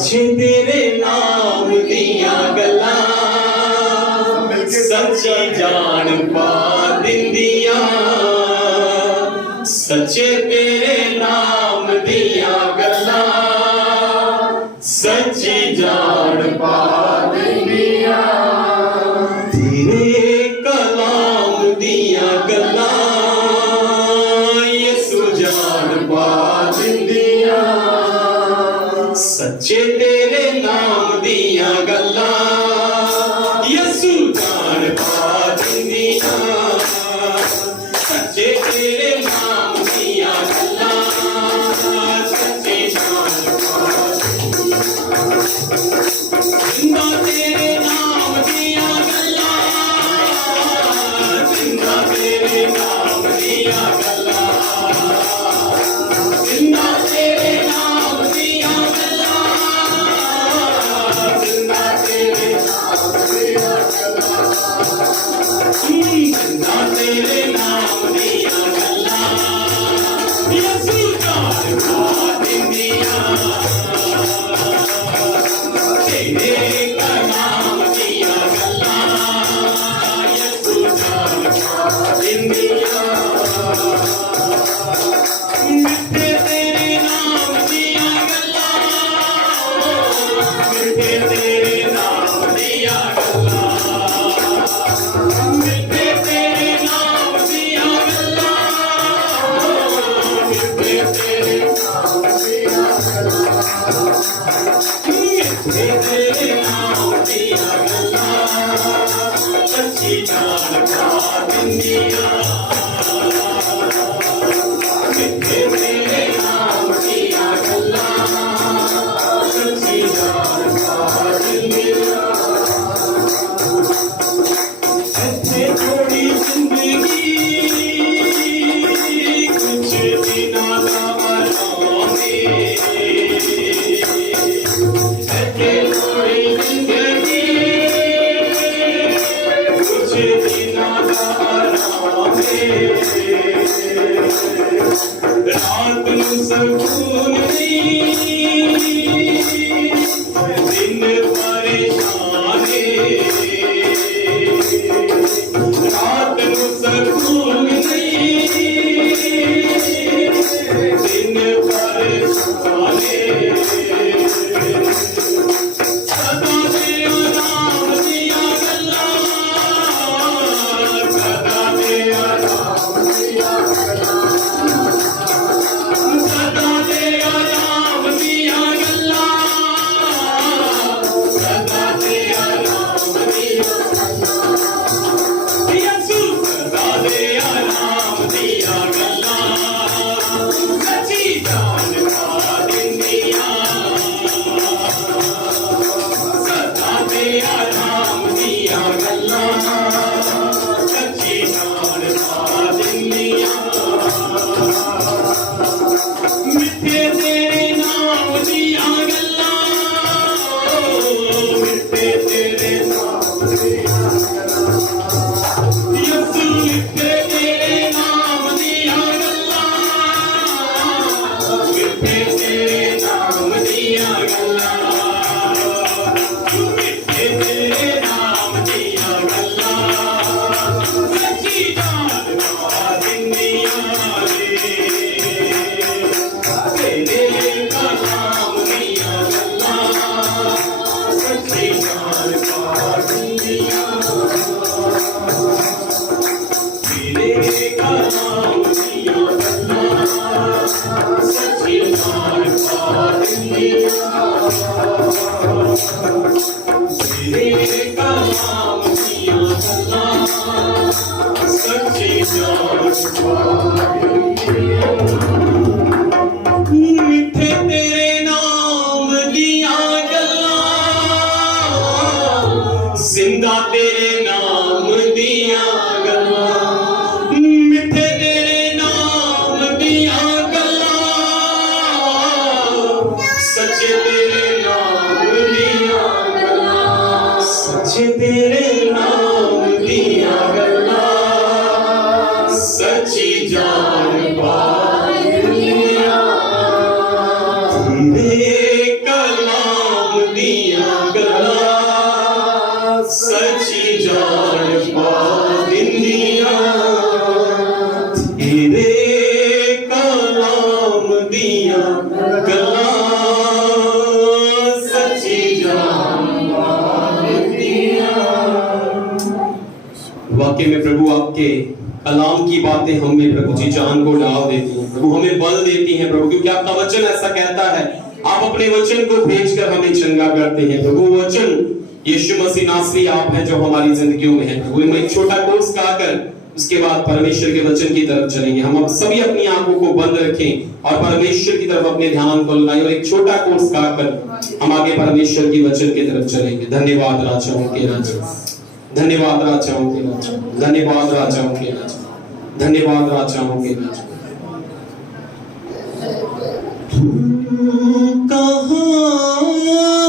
सच्चे तेरे नाम दिया गल्ला सच्ची जान पा दिंदिया सच्चे तेरे नाम दिया गल्ला सच्ची जान पा दिंदिया तेरे कलाम दिया गल्ला यसु जान पा दिंदिया सच्चे तेरे नाम दिया गल्ला यसु जान पा दिंदिया सच्चे तेरे नाम दिया गल्ला सच्चे जान पा जिंदा तेरे नाम दिया गल्ला जिंदा तेरे नाम दिया गल्ला जिंदा तेरे नाम दिया गल्ला जिंदा तेरे नाम दिया गल्ला जिंदा तेरे नाम दिया गल्ला यसु जान पा दिंदिया तेरे का नाम दिया गल्ला यसु जान पा दिंदिया मिठे तेरे नाम दिया गल्ला मिठे तेरे नाम दिया गल्ला मिठे तेरे नाम दिया गल्ला मिठे तेरे नाम दिया गल्ला मिठे तेरे नाम दिया गल्ला सच्ची जान पा दिंदिया मिठे तेरे नाम दिया गल्ला सच्ची जान पा दिंदिया ऐसे थोड़ी जिंदगी कुछ दिना दा आराम ऐसे थोड़ी जिंदगी कुछ दिना दा आराम रात ਨੂੰ ਸਕੂਨ ਨਹੀਂ ਦਿਨ ਪਰੇਸ਼ਾਨ ਰਾਤ ਨੂੰ ਸਕੂਨ ਨਹੀਂ ਦਿਨ ਪਰੇਸ਼ਾਨ ਸਦਾ ਤੇਰਾ ਨਾਮ ਦੀਆਂ ਗੱਲਾਂ ਸਦਾ ਤੇਰਾ ਨਾਮ ਦੀਆਂ ਗੱਲਾਂ सदा तेरा नाम दिया गल्ला सदा तेरा नाम दिया यसु सदा तेरा नाम दिया गल्ला सच्ची जान पा दिंदिया सदा तेरा नाम दिया गल्ला सच्ची जान पा दिंदिया मिठे तेरे नाम दिया गल्ला मिठे तेरे नाम दिया यसु मिठे तेरे नाम दिया गल्ला मिठे तेरे नाम दिया गल्ला मिठे तेरे नाम दिया गल्ला सच्ची जान पा दिंदिया तेरे का नाम दिया गल्ला सच्ची जान पा दिंदिया तेरे का नाम दिया गल्ला सच्ची जान पा दिंदिया तेरे का नाम दिया गल्ला सच्ची जान पा दिंदिया मिठे तेरे नाम दिया गल्ला जिंदा तेरे नाम दिया गल्ला मिठे तेरे नाम दिया गल्ला सच्चे तेरे नाम दिया गल्ला सच्चे तेरे नाम दिया गल्ला सच्ची जान पा दिंदिया तेरे कलाम वाकई में प्रभु आपके कलाम की बातें हम में प्रभु जी जान को डाल देती हैं प्रभु, हमें बल देती हैं प्रभु, क्योंकि आपका वचन ऐसा कहता है आप अपने वचन को भेजकर हमें चंगा करते हैं प्रभु। वचन यीशु मसीह नासरी आप हैं जो हमारी जिंदगियों में है प्रभु। मैं एक छोटा कोर्स गाकर उसके बाद परमेश्वर के वचन की तरफ चलेंगे। हम अब सभी अपनी आंखों को बंद रखें और परमेश्वर की तरफ अपने ध्यान को लगाएं और एक छोटा कोर्स गाकर हम आगे परमेश्वर की वचन की तरफ चलेंगे। धन्यवाद राजाओं के राजा, धन्यवाद राजाओं के राजा, धन्यवाद राजाओं के राजा, धन्यवाद राजाओं के राजा। तू कहाँ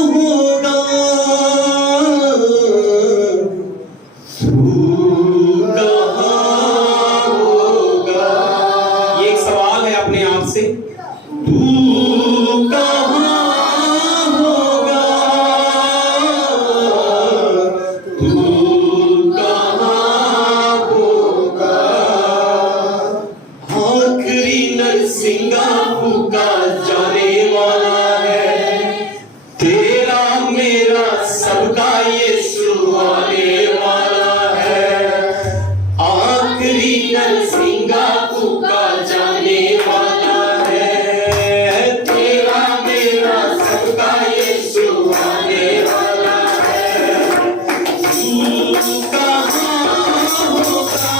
होगा, तू कहाँ होगा, ये एक सवाल है अपने आप से। तू कहाँ होगा, तू कहाँ होगा, आखिरी नरसिंगा फूका जाने वाला है, तेरा मेरा सबका यीशु आने वाला है। आखिरी नरसिंगा फूका जाने वाला है, तेरा मेरा सबका यीशु आने वाला है। तू कहाँ होगा,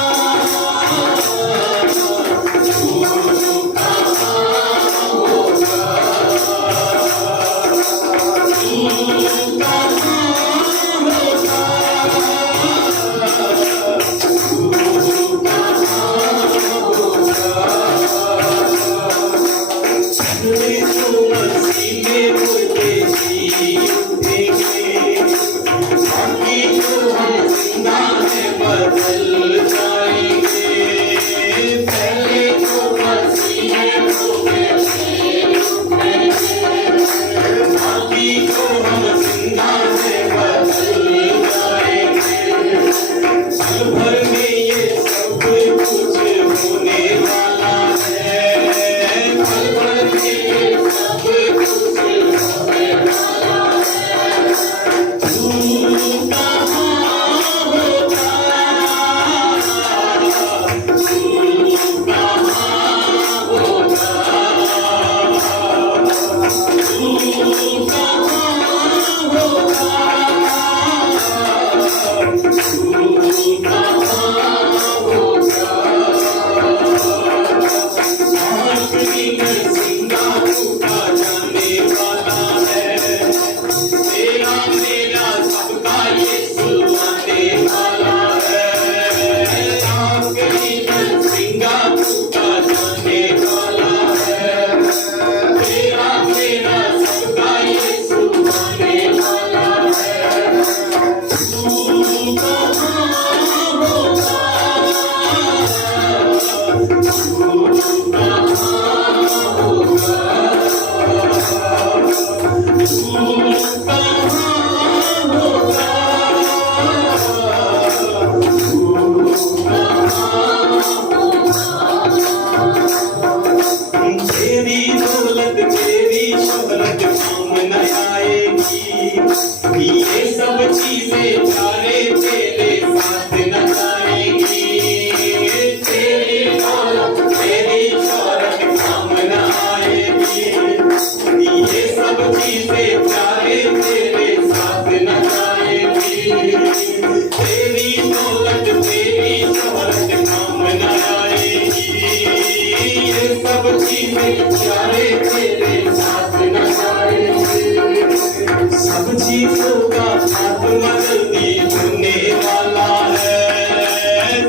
सब चीजों का आत्मा जल्दी होने वाला है,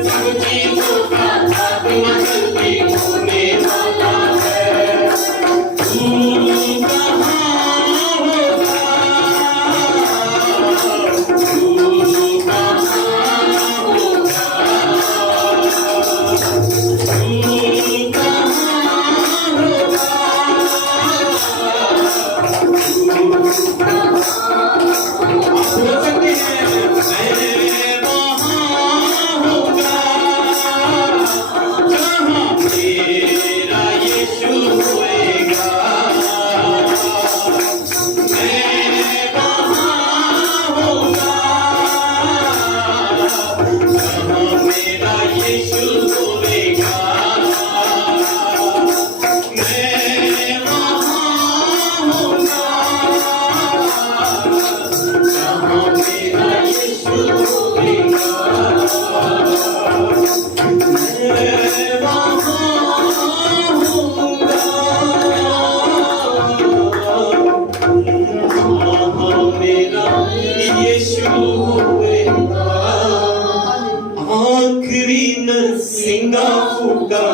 सब चीजों का आत्मा जल्दी होने वाला है। तू कहाँ होगा, तू कहाँ होगा, तू कहाँ होगा, यीशु होवेगा। आखिरी नरसिंगा फूका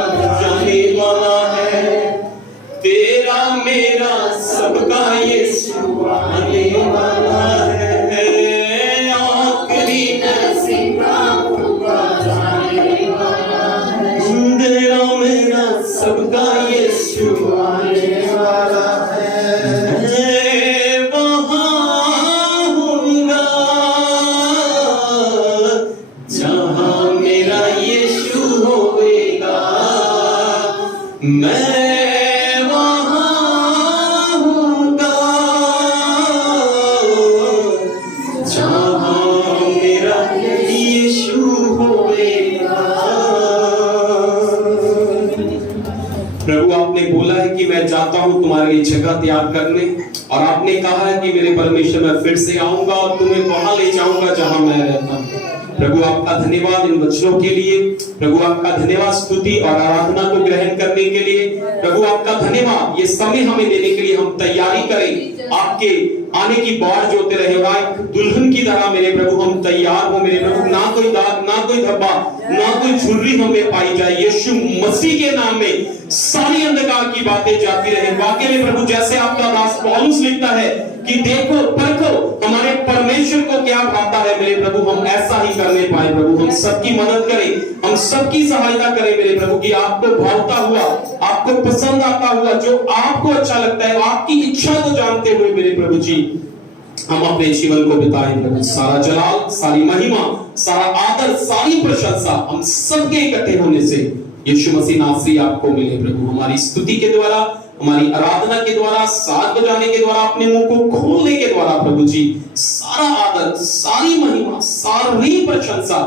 जाने वाला है, तेरा मेरा सबका यीशु आने वाला है। आखिरी नरसिंगा फूका जाने वाला है, तेरा मेरा सबका यीशु आने वाला है। वहाँ होगा जहाँ मेरा यीशु होवेगा, मैं वहाँ होगा जहाँ मेरा यीशु होवेगा। प्रभु आपने बोला है कि मैं जाता हूं तुम्हारे लिए जगह तैयार करने, और आपने कहा है कि मेरे परमेश्वर मैं फिर से आऊंगा और तुम्हें वहां ले जाऊंगा जहां मैं रहता हूं। प्रभु आपका धन्यवाद इन वचनों के लिए, प्रभु आपका धन्यवाद स्तुति और आराधना को ग्रहण करने के लिए। प्रभु आपका धन्यवाद ये समय हमें देने के लिए। हम तैयारी करें आपके आने की बाढ़ जोते रहे, और एक दुल्हन की तरह मेरे प्रभु हम तैयार हो मेरे प्रभु। ना कोई दाग, ना कोई धब्बा, ना कोई झुर्री हमें पाई जाए। यीशु मसीह के नाम में सारी अंधकार की बातें जाती रहे। वाकई में प्रभु जैसे आपका दास पौलुस लिखता है कि देखो परखो हमारे परमेश्वर को क्या भाता है मेरे प्रभु, हम ऐसा ही करने पाए प्रभु। हम सबकी मदद करें, हम सबकी सहायता करें मेरे प्रभु, कि आपको भावता हुआ, आपको पसंद आता हुआ, जो आपको अच्छा लगता है, आपकी इच्छा को जानते हुए मेरे प्रभु जी हम अपने जीवन को बिताएं प्रभु। सारा जलाल, सारी महिमा, सारा आदर, सारी प्रशंसा हम सबके इकट्ठे होने से यीशु मसीह नासरी आपको मिले प्रभु। हमारी स्तुति के द्वारा, हमारी आराधना के द्वारा, साथ बजाने के द्वारा, अपने मुंह को खोलने के द्वारा प्रभु जी सारा आदर, सारी महिमा, सारी प्रशंसा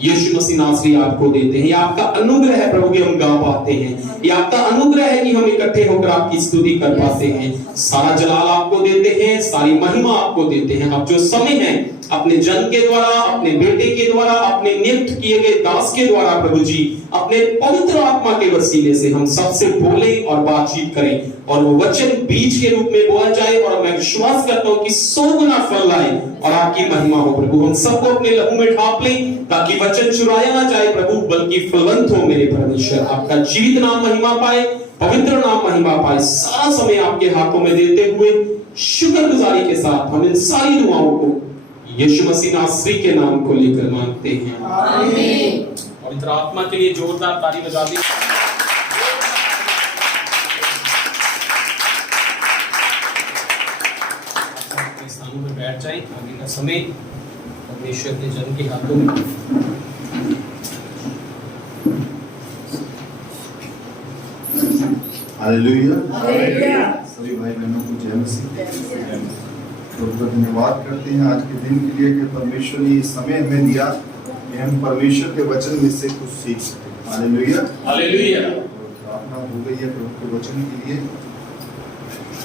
यीशु मसीह नासरी आपको देते हैं। ये आपका अनुग्रह है प्रभु कि हम गा पाते हैं, ये आपका अनुग्रह है कि हम इकट्ठे होकर आपकी स्तुति कर पाते हैं। सारा जलाल आपको देते हैं, सारी महिमा आपको देते हैं। अब जो समय है अपने जन के द्वारा, अपने बेटे के द्वारा, अपने नियुक्त किए गए दास के द्वारा प्रभु जी अपने पवित्र आत्मा के वसीले से हम सबसे बोले और बातचीत करें, और वो वचन बीज के रूप में बोया जाए, और मैं विश्वास करता हूं कि 100 गुना फल लाए और आपकी महिमा हो प्रभु। हम सबको अपने लहू में ढांप लें ताकि वचन चुराया ना जाए प्रभु, बल्कि फलवंत हो मेरे परमेश्वर। आपका जीवित नाम महिमा पाए, पवित्र नाम महिमा पाए। सारा समय आपके हाथों में देते हुए शुक्रगुजारी के साथ हम इन सारी दुआओं को यीशु मसीह नासरी के नाम को लेकर मांगते हैं, आमीन। पवित्र आत्मा के लिए जोरदार ताली बजा दें। अपने स्थानों पर बैठ जाएं। आगे का समय परमेश्वर के जन के हाथों में। Hallelujah, hallelujah. सभी भाई बहनों को जय मसीह। प्रभु का धन्यवाद करते हैं आज के दिन के लिए कि परमेश्वर ने ये समय हमें दिया कि हम परमेश्वर के वचन में से कुछ सीख सकें। Hallelujah, hallelujah. प्रार्थना हो गई है प्रभु के वचन के लिए,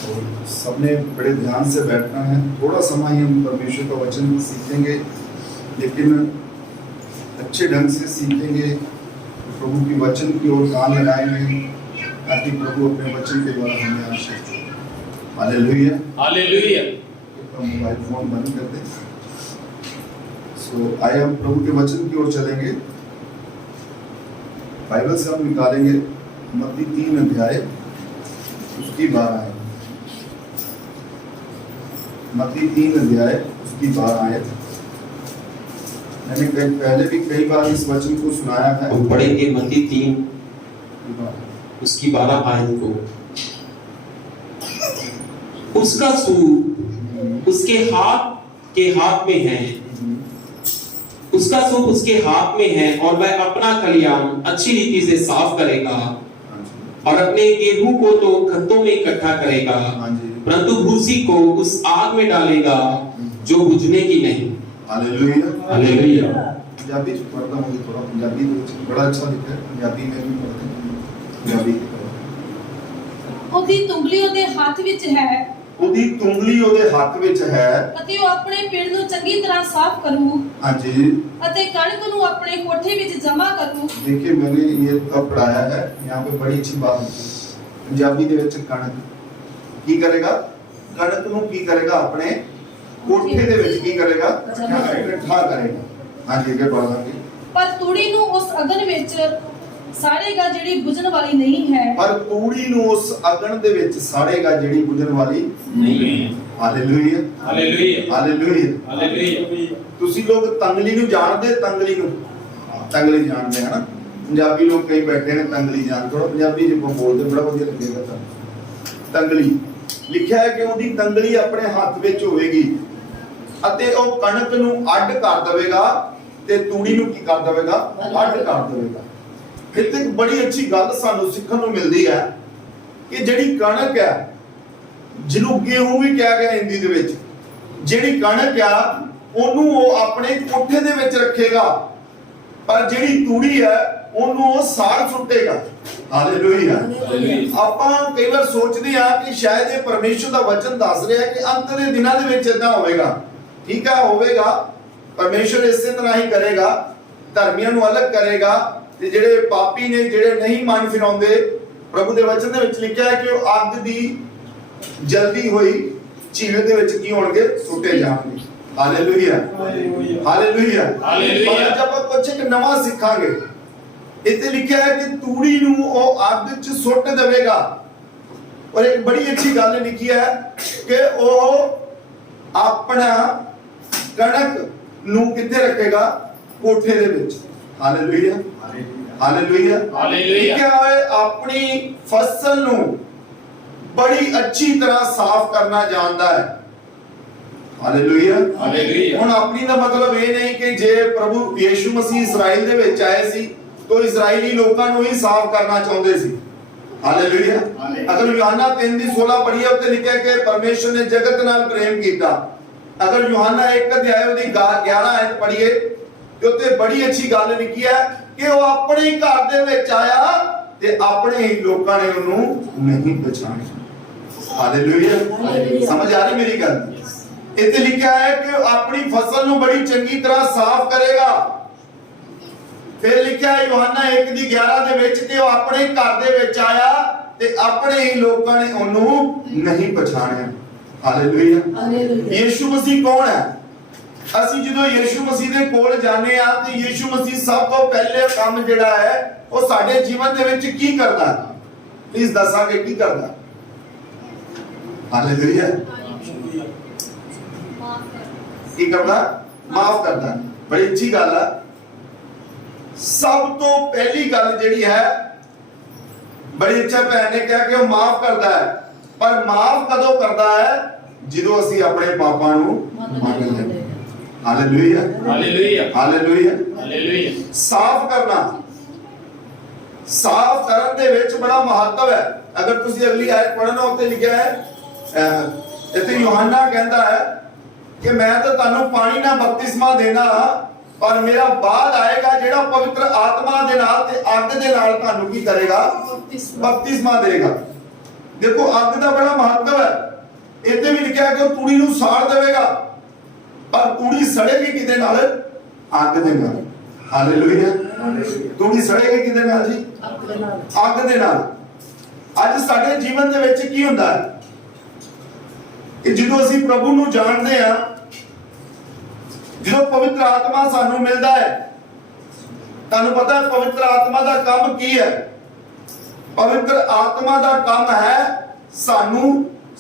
और सबने बड़े ध्यान से बैठना है। थोड़ा समय ही हम परमेश्वर का वचन सीखेंगे, लेकिन अच्छे ढंग से सीखेंगे। प्रभु की वचन की ओर कान लगाएंगे ताकि प्रभु अपने वचन के द्वारा हमें आशीष दे। Hallelujah, hallelujah. मोबाइल फोन बंद कर दें। आइए हम प्रभु के वचन की ओर चलेंगे। बाइबल से हम निकालेंगे मत्ती 3 अध्याय उसकी 12 आयत। मत्ती 3 अध्याय उसकी 12 आयत। मैंने पहले भी कई बार इस वचन को सुनाया है। हम पढ़ेंगे मत्ती 3 उसकी 12 आयत को। उसका सूप उसके हाथ में है, उसका सूप उसके हाथ में है, और वह अपना खलियान अच्छी रीति से साफ करेगा और अपने गेहूं को तो खत्तों में इकट्ठा करेगा, परंतु भूसी को उस आग में डालेगा जो बुझने की नहीं। Hallelujah, hallelujah. पंजाबी पढ़ता हूँ, थोड़ा पंजाबी बड़ा अच्छा लिखा है। पंजाबी में भी पढ़ते हैं, पंजाबी ਉਹਦੀ ਤੁੰਗਲੀ ਉਹਦੇ ਹੱਥ ਵਿੱਚ ਹੈ, ਉਹਦੀ ਤੁੰਗਲੀ ਉਹਦੇ ਹੱਥ ਵਿੱਚ ਹੈ, ਅਤੇ ਉਹ ਆਪਣੇ ਪਿੰਡ ਨੂੰ ਚੰਗੀ ਤਰ੍ਹਾਂ ਸਾਫ਼ ਕਰੂ। ਹਾਂਜੀ। ਅਤੇ ਕਣਕ ਨੂੰ ਆਪਣੇ ਕੋਠੇ ਵਿੱਚ ਜਮਾ ਕਰੂ। देखिए मैंने ये तब पढ़ाया है, यहाँ पे बड़ी अच्छी बात है। पंजाबी ਦੇ ਵਿੱਚ ਕਣਕ ਕੀ ਕਰੇਗਾ? ਕਣਕ ਨੂੰ ਕੀ ਕਰੇਗਾ? ਆਪਣੇ ਕੋਠੇ ਦੇ ਵਿੱਚ ਕੀ ਕਰੇਗਾ? ਇਕੱਠਾ ਕਰੇਗਾ। ਹਾਂਜੀ ਅੱਗੇ ਪੜਾਂਗੇ। ਪਰ ਤੂੜੀ ਨੂੰ ਉਸ ਅਗਨ ਵਿੱਚ ਸਾੜੇਗਾ ਜਿਹੜੀ ਬੁਝਣ ਵਾਲੀ ਨਹੀਂ ਹੈ। ਪਰ ਤੂੜੀ ਨੂੰ ਉਸ ਅਗਨ ਦੇ ਵਿੱਚ ਸਾੜੇਗਾ ਜਿਹੜੀ ਬੁਝਣ ਵਾਲੀ ਨਹੀਂ ਹੈ। Hallelujah hallelujah hallelujah. हालेलुया। ਤੁਸੀਂ ਲੋਕ ਤੰਗਲੀ ਨੂੰ ਜਾਣਦੇ? ਤੰਗਲੀ ਨੂੰ ਤੰਗਲੀ ਜਾਣਦੇ ਹਨ ਨਾ? ਪੰਜਾਬੀ ਲੋਕ ਕਈ ਬੈਠੇ ਨੇ ਤੰਗਲੀ ਜਾਣ। ਥੋੜਾ ਪੰਜਾਬੀ ਜੇ ਬੋਲਦੇ ਬੜਾ ਵਧੀਆ ਲੱਗੇਗਾ ਤੁਹਾਨੂੰ। ਤੰਗਲੀ ਲਿਖਿਆ ਹੈ ਕਿ ਉਹਦੀ ਤੰਗਲੀ ਆਪਣੇ ਹੱਥ ਵਿੱਚ ਹੋਵੇਗੀ ਅਤੇ ਉਹ ਕਣਕ ਨੂੰ ਅੱਡ ਕਰ ਦੇਵੇਗਾ ਤੇ ਤੂੜੀ ਨੂੰ ਕੀ ਕਰ ਦੇਵੇਗਾ? ਅੱਡ ਕਰ ਦੇਵੇਗਾ। ਇੱਥੇ ਇੱਕ ਬੜੀ ਅੱਛੀ ਗੱਲ ਸਾਨੂੰ ਸਿੱਖਣ ਨੂੰ ਮਿਲਦੀ ਹੈ ਕਿ ਜਿਹੜੀ ਕਣਕ ਹੈ, ਜਿਹਨੂੰ ਗੇਹੂੰ ਵੀ ਕਿਹਾ ਗਿਆ ਹਿੰਦੀ ਦੇ ਵਿੱਚ, ਜਿਹੜੀ ਕਣਕ ਆ ਉਹਨੂੰ ਉਹ ਆਪਣੇ ਕੋਠੇ ਦੇ ਵਿੱਚ ਰੱਖੇਗਾ, ਪਰ ਜਿਹੜੀ ਤੂੜੀ ਹੈ ਉਹਨੂੰ ਉਹ ਸਾੜ ਸੁੱਟੇਗਾ। ਹਾਲੇਲੂਇਆ। ਆਪਾਂ ਕਈ ਵਾਰ ਸੋਚਦੇ ਆ ਕਿ ਸ਼ਾਇਦ ਇਹ ਪਰਮੇਸ਼ਰ ਦਾ ਵਚਨ ਦੱਸ ਰਿਹਾ ਕਿ ਅੰਤ ਦੇ ਦਿਨਾਂ ਦੇ ਵਿੱਚ ਇਦਾਂ ਹੋਵੇਗਾ। ਠੀਕ ਹੈ, ਹੋਵੇਗਾ। ਪਰਮੇਸ਼ਰ ਇਸੇ ਤਰ੍ਹਾਂ ਹੀ ਕਰੇਗਾ, ਧਰਮੀਆਂ ਨੂੰ ਅਲੱਗ ਕਰੇਗਾ ਤੇ ਜਿਹੜੇ ਪਾਪੀ ਨੇ, ਜਿਹੜੇ ਨਹੀਂ ਮਨ ਫਿਰਾਉਂਦੇ, ਪ੍ਰਭੂ ਦੇ ਵਚਨ ਦੇ ਵਿੱਚ ਲਿਖਿਆ ਹੈ ਕਿ ਉਹ ਅੱਗ ਦੀ ਜਲਦੀ ਹੋਈ ਝੀਲ ਦੇ ਵਿੱਚ ਕੀ ਹੋਣਗੇ? ਸੁੱਟੇ ਜਾਣਗੇ। Hallelujah hallelujah hallelujah. ਅੱਜ ਆਪਾਂ ਕੁਝ ਇੱਕ ਨਵਾਂ ਸਿੱਖਾਂਗੇ। ਇੱਥੇ ਲਿਖਿਆ ਹੈ ਕਿ ਤੂੜੀ ਨੂੰ ਉਹ ਅੱਗ 'ਚ ਸੁੱਟ ਦੇਵੇਗਾ। ਔਰ ਇੱਕ ਬੜੀ ਅੱਛੀ ਗੱਲ ਲਿਖੀ ਹੈ ਕਿ ਉਹ ਆਪਣਾ ਕਣਕ ਨੂੰ ਕਿੱਥੇ ਰੱਖੇਗਾ? ਕੋਠੇ ਦੇ ਵਿੱਚ। Hallelujah hallelujah hallelujah. ਲਿਖਿਆ ਹੈ ਆਪਣੀ ਫਸਲ ਨੂੰ ਬੜੀ ਅੱਛੀ ਤਰ੍ਹਾਂ ਸਾਫ਼ ਕਰਨਾ ਜਾਣਦਾ ਹੈ। Hallelujah hallelujah. ਹੁਣ ਆਪਣੀ ਦਾ ਮਤਲਬ ਇਹ ਨਹੀਂ ਕਿ ਜੇ ਪ੍ਰਭੂ ਯੀਸ਼ੂ ਮਸੀਹ ਇਸਰਾਇਲ ਦੇ ਵਿੱਚ ਆਏ ਸੀ तो इजरायली लोगों को ही साफ करना चाहते सी। हालेलुया। अगर यूहन्ना 3:16 पढ़िए उत्ते लिखा है कि परमेश्वर ने जगत नाल प्रेम कीता। अगर यूहन्ना 1 अध्याय दी 11 आयत पढ़िए ते उत्ते बड़ी अच्छी गल लिखी है कि वो अपने घर दे विच आया ते अपने ही लोगों ने उन्हों नहीं पहचाना। हालेलुया। समझ आ रही मेरी गल? इत्ते लिखा है कि अपनी फसल नूं बड़ी चंगी तरह साफ करेगा। फिर लिखा है यूहन्ना 1:11 ਦੇ ਵਿੱਚ ਕਿ ਉਹ ਆਪਣੇ ਘਰ ਦੇ ਵਿੱਚ ਆਇਆ ਤੇ ਆਪਣੇ ਹੀ ਲੋਕਾਂ ਨੇ ਉਹਨੂੰ ਨਹੀਂ ਪਛਾਣਿਆ। Hallelujah hallelujah. ਯੀਸ਼ੂ ਮਸੀਹ ਕੌਣ ਹੈ? ਅਸੀਂ ਜਦੋਂ ਯੀਸ਼ੂ ਮਸੀਹ ਦੇ ਕੋਲ ਜਾਂਦੇ ਆ ਤੇ ਯੀਸ਼ੂ ਮਸੀਹ ਸਭ ਤੋਂ ਪਹਿਲੇ ਕੰਮ ਜਿਹੜਾ ਹੈ ਉਹ ਸਾਡੇ ਜੀਵਨ ਦੇ ਵਿੱਚ ਕੀ ਕਰਦਾ? ਪਲੀਜ਼ ਦੱਸਾਂਗੇ ਕੀ ਕਰਦਾ? ਹਾਲੇਲੂਇਆ। ਕੀ ਕਰਦਾ? ਮਾਫ ਕਰਦਾ। ਬੜੀ ਅੱਛੀ ਗੱਲ ਹੈ। सब तो पहली गल जिहड़ी है, बड़ी अच्छा भैन ने कहा कि वो माफ करता है, पर माफ कदों करता है? जो असी अपने पापां नूं मान लैंदे। Hallelujah hallelujah hallelujah hallelujah. साफ करना, साफ करन दे विच बड़ा महत्व है। अगर तुसी अगली आयत पढ़ना उत्ते लिखिया है, इत्थे यूहन्ना कहंदा है कि मैं तो तुहानूं पानी नाल बपतिस्मा देना पर मेरा बाद आएगा जेड़ा पवित्र आत्मा दे नाल ते अग दे नाल तुहानू की करेगा? बपतिस्मा देगा। देखो अग दा बड़ा महत्व है। इत्थे भी लिखा है कि तूड़ी नू साड़ देवेगा, पर तूड़ी सड़ेगी किदे नाल? अग दे नाल। हालेलुया। तूड़ी सड़ेगी किदे नाल जी? अग दे नाल। अज साडे जीवन दे विच की हुंदा है कि जदों असीं प्रभु नू जाणदे आ, जो पवित्र आत्मा सानू मिलता है, तानू पता है पवित्र आत्मा का काम की है? पवित्र आत्मा का काम है सानू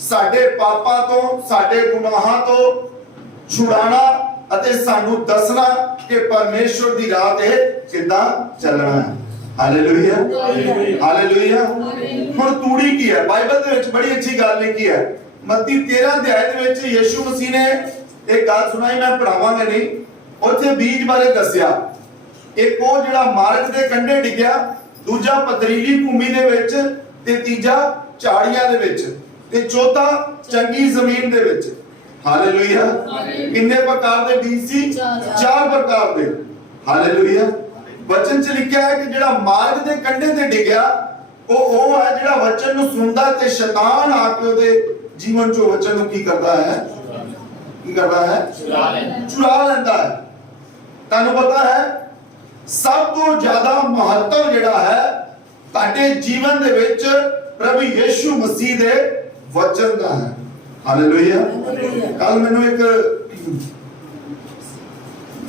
साडे पापां तो, साडे गुनाहां तो छुड़ाना अते सानू दसना कि परमेश्वर दी राह ते किदां चलना है। Hallelujah hallelujah. हुण तूड़ी की है? बाइबल दे विच बड़ी अच्छी गल लिखी है। मत्ती 13 अध्याय दे विच यीशु मसीह ने एक गल सुनाई, मैं पढ़ावांगा नहीं, उत्थे बीज बारे दस्या। एक वो जिहड़ा मार्ग दे कंढे डिग्या, दूजा पथरीली भूमि दे विच ते तीजा झाड़ियां दे विच ते चौथा चंगी जमीन दे विच। हालेलुया। कितने प्रकार दे बीज सी? 4 प्रकार दे। हालेलुया। वचन च लिखिया है कि जिहड़ा मार्ग दे कंढे ते डिग्या ਉਹ ਹੈ ਜਿਹੜਾ वचन ਨੂੰ ਸੁਣਦਾ ਤੇ शैतान आके ਉਹਦੇ जीवन चो वचन ਨੂੰ ਕੀ ਕਰਦਾ ਹੈ? की करता है? चुरा लेता है। तानू पता है सब तो ज्यादा महत्व जिहड़ा है ताडे जीवन दे विच प्रभु यीशु मसीह दे वचन दा है। हालेलुया। कल मैनू एक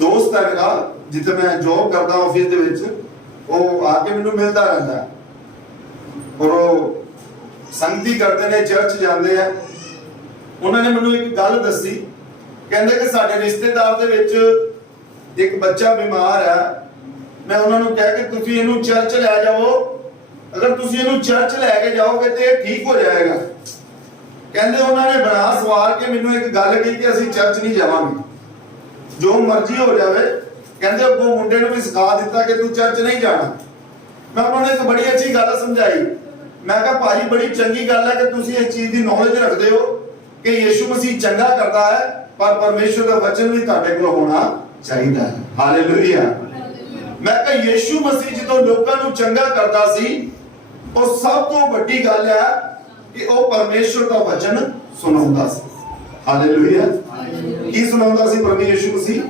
ਦੋਸਤ ਹੈ ਮੇਰਾ, ਜਿੱਥੇ ਮੈਂ ਜੌਬ ਕਰਦਾ ਆਫਿਸ ਦੇ ਵਿੱਚ, ਉਹ ਆ ਕੇ ਮੈਨੂੰ ਮਿਲਦਾ ਰਹਿੰਦਾ ਹੈ ਔਰ ਉਹ ਸੰਗਤੀ ਕਰਦੇ ਨੇ, ਚਰਚ ਜਾਂਦੇ ਆ। ਉਹਨਾਂ ਨੇ ਮੈਨੂੰ ਇੱਕ ਗੱਲ ਦੱਸੀ, ਕਹਿੰਦੇ ਕਿ ਸਾਡੇ ਰਿਸ਼ਤੇਦਾਰ ਦੇ ਵਿੱਚ ਇੱਕ ਬੱਚਾ ਬਿਮਾਰ ਹੈ। ਮੈਂ ਉਹਨਾਂ ਨੂੰ ਕਿਹਾ ਕਿ ਤੁਸੀਂ ਇਹਨੂੰ ਚਰਚ ਲੈ ਜਾਓ, ਅਗਰ ਤੁਸੀਂ ਇਹਨੂੰ ਚਰਚ ਲੈ ਕੇ ਜਾਓਗੇ ਤੇ ਇਹ ਠੀਕ ਹੋ ਜਾਏਗਾ। ਕਹਿੰਦੇ ਉਹਨਾਂ ਨੇ ਬਣਾ ਸਵਾਰ ਕੇ ਮੈਨੂੰ ਇੱਕ ਗੱਲ ਕਹੀ ਕਿ ਅਸੀਂ ਚਰਚ ਨਹੀਂ ਜਾਵਾਂਗੇ, ਜੋ ਮਰਜ਼ੀ ਹੋ ਜਾਵੇ। ਕਹਿੰਦੇ ਉਹ ਮੁੰਡੇ ਨੂੰ ਵੀ ਸਿਖਾ ਦਿੱਤਾ ਕਿ ਤੂੰ ਚਰਚ ਨਹੀਂ ਜਾਣਾ। ਮੈਂ ਉਹਨਾਂ ਨੂੰ ਇੱਕ ਬੜੀ ਅੱਛੀ ਗੱਲ ਸਮਝਾਈ। ਮੈਂ ਕਿਹਾ ਭਾਜੀ ਬੜੀ ਚੰਗੀ ਗੱਲ ਹੈ ਕਿ ਤੁਸੀਂ ਇਸ ਚੀਜ਼ ਦੀ ਨੌਲੇਜ ਰੱਖਦੇ ਹੋ ਕਿ ਯਿਸੂ ਮਸੀਹ ਚੰਗਾ ਕਰਦਾ ਹੈ, ਪਰ ਪਰਮੇਸ਼ਵਰ ਦਾ ਵਚਨ ਵੀ ਤੁਹਾਡੇ ਕੋਲ ਹੋਣਾ ਚਾਹੀਦਾ ਹੈ। ਹਾਲੇਲੂਇਆ। ਮੈਂ ਕਿਹਾ ਯਿਸੂ ਮਸੀਹ ਜਦੋਂ ਲੋਕਾਂ ਨੂੰ ਚੰਗਾ ਕਰਦਾ ਸੀ, ਉਹ ਸਭ ਤੋਂ ਵੱਡੀ ਗੱਲ ਹੈ ਕਿ ਉਹ ਪਰਮੇਸ਼ਵਰ ਦਾ ਵਚਨ ਸੁਣਾਉਂਦਾ ਸੀ। ਹਾਲੇਲੂਇਆ। ਕੀ ਸੁਣਾਉਂਦਾ ਸੀ ਪ੍ਰਭੂ ਯਿਸੂ ਮਸੀਹ?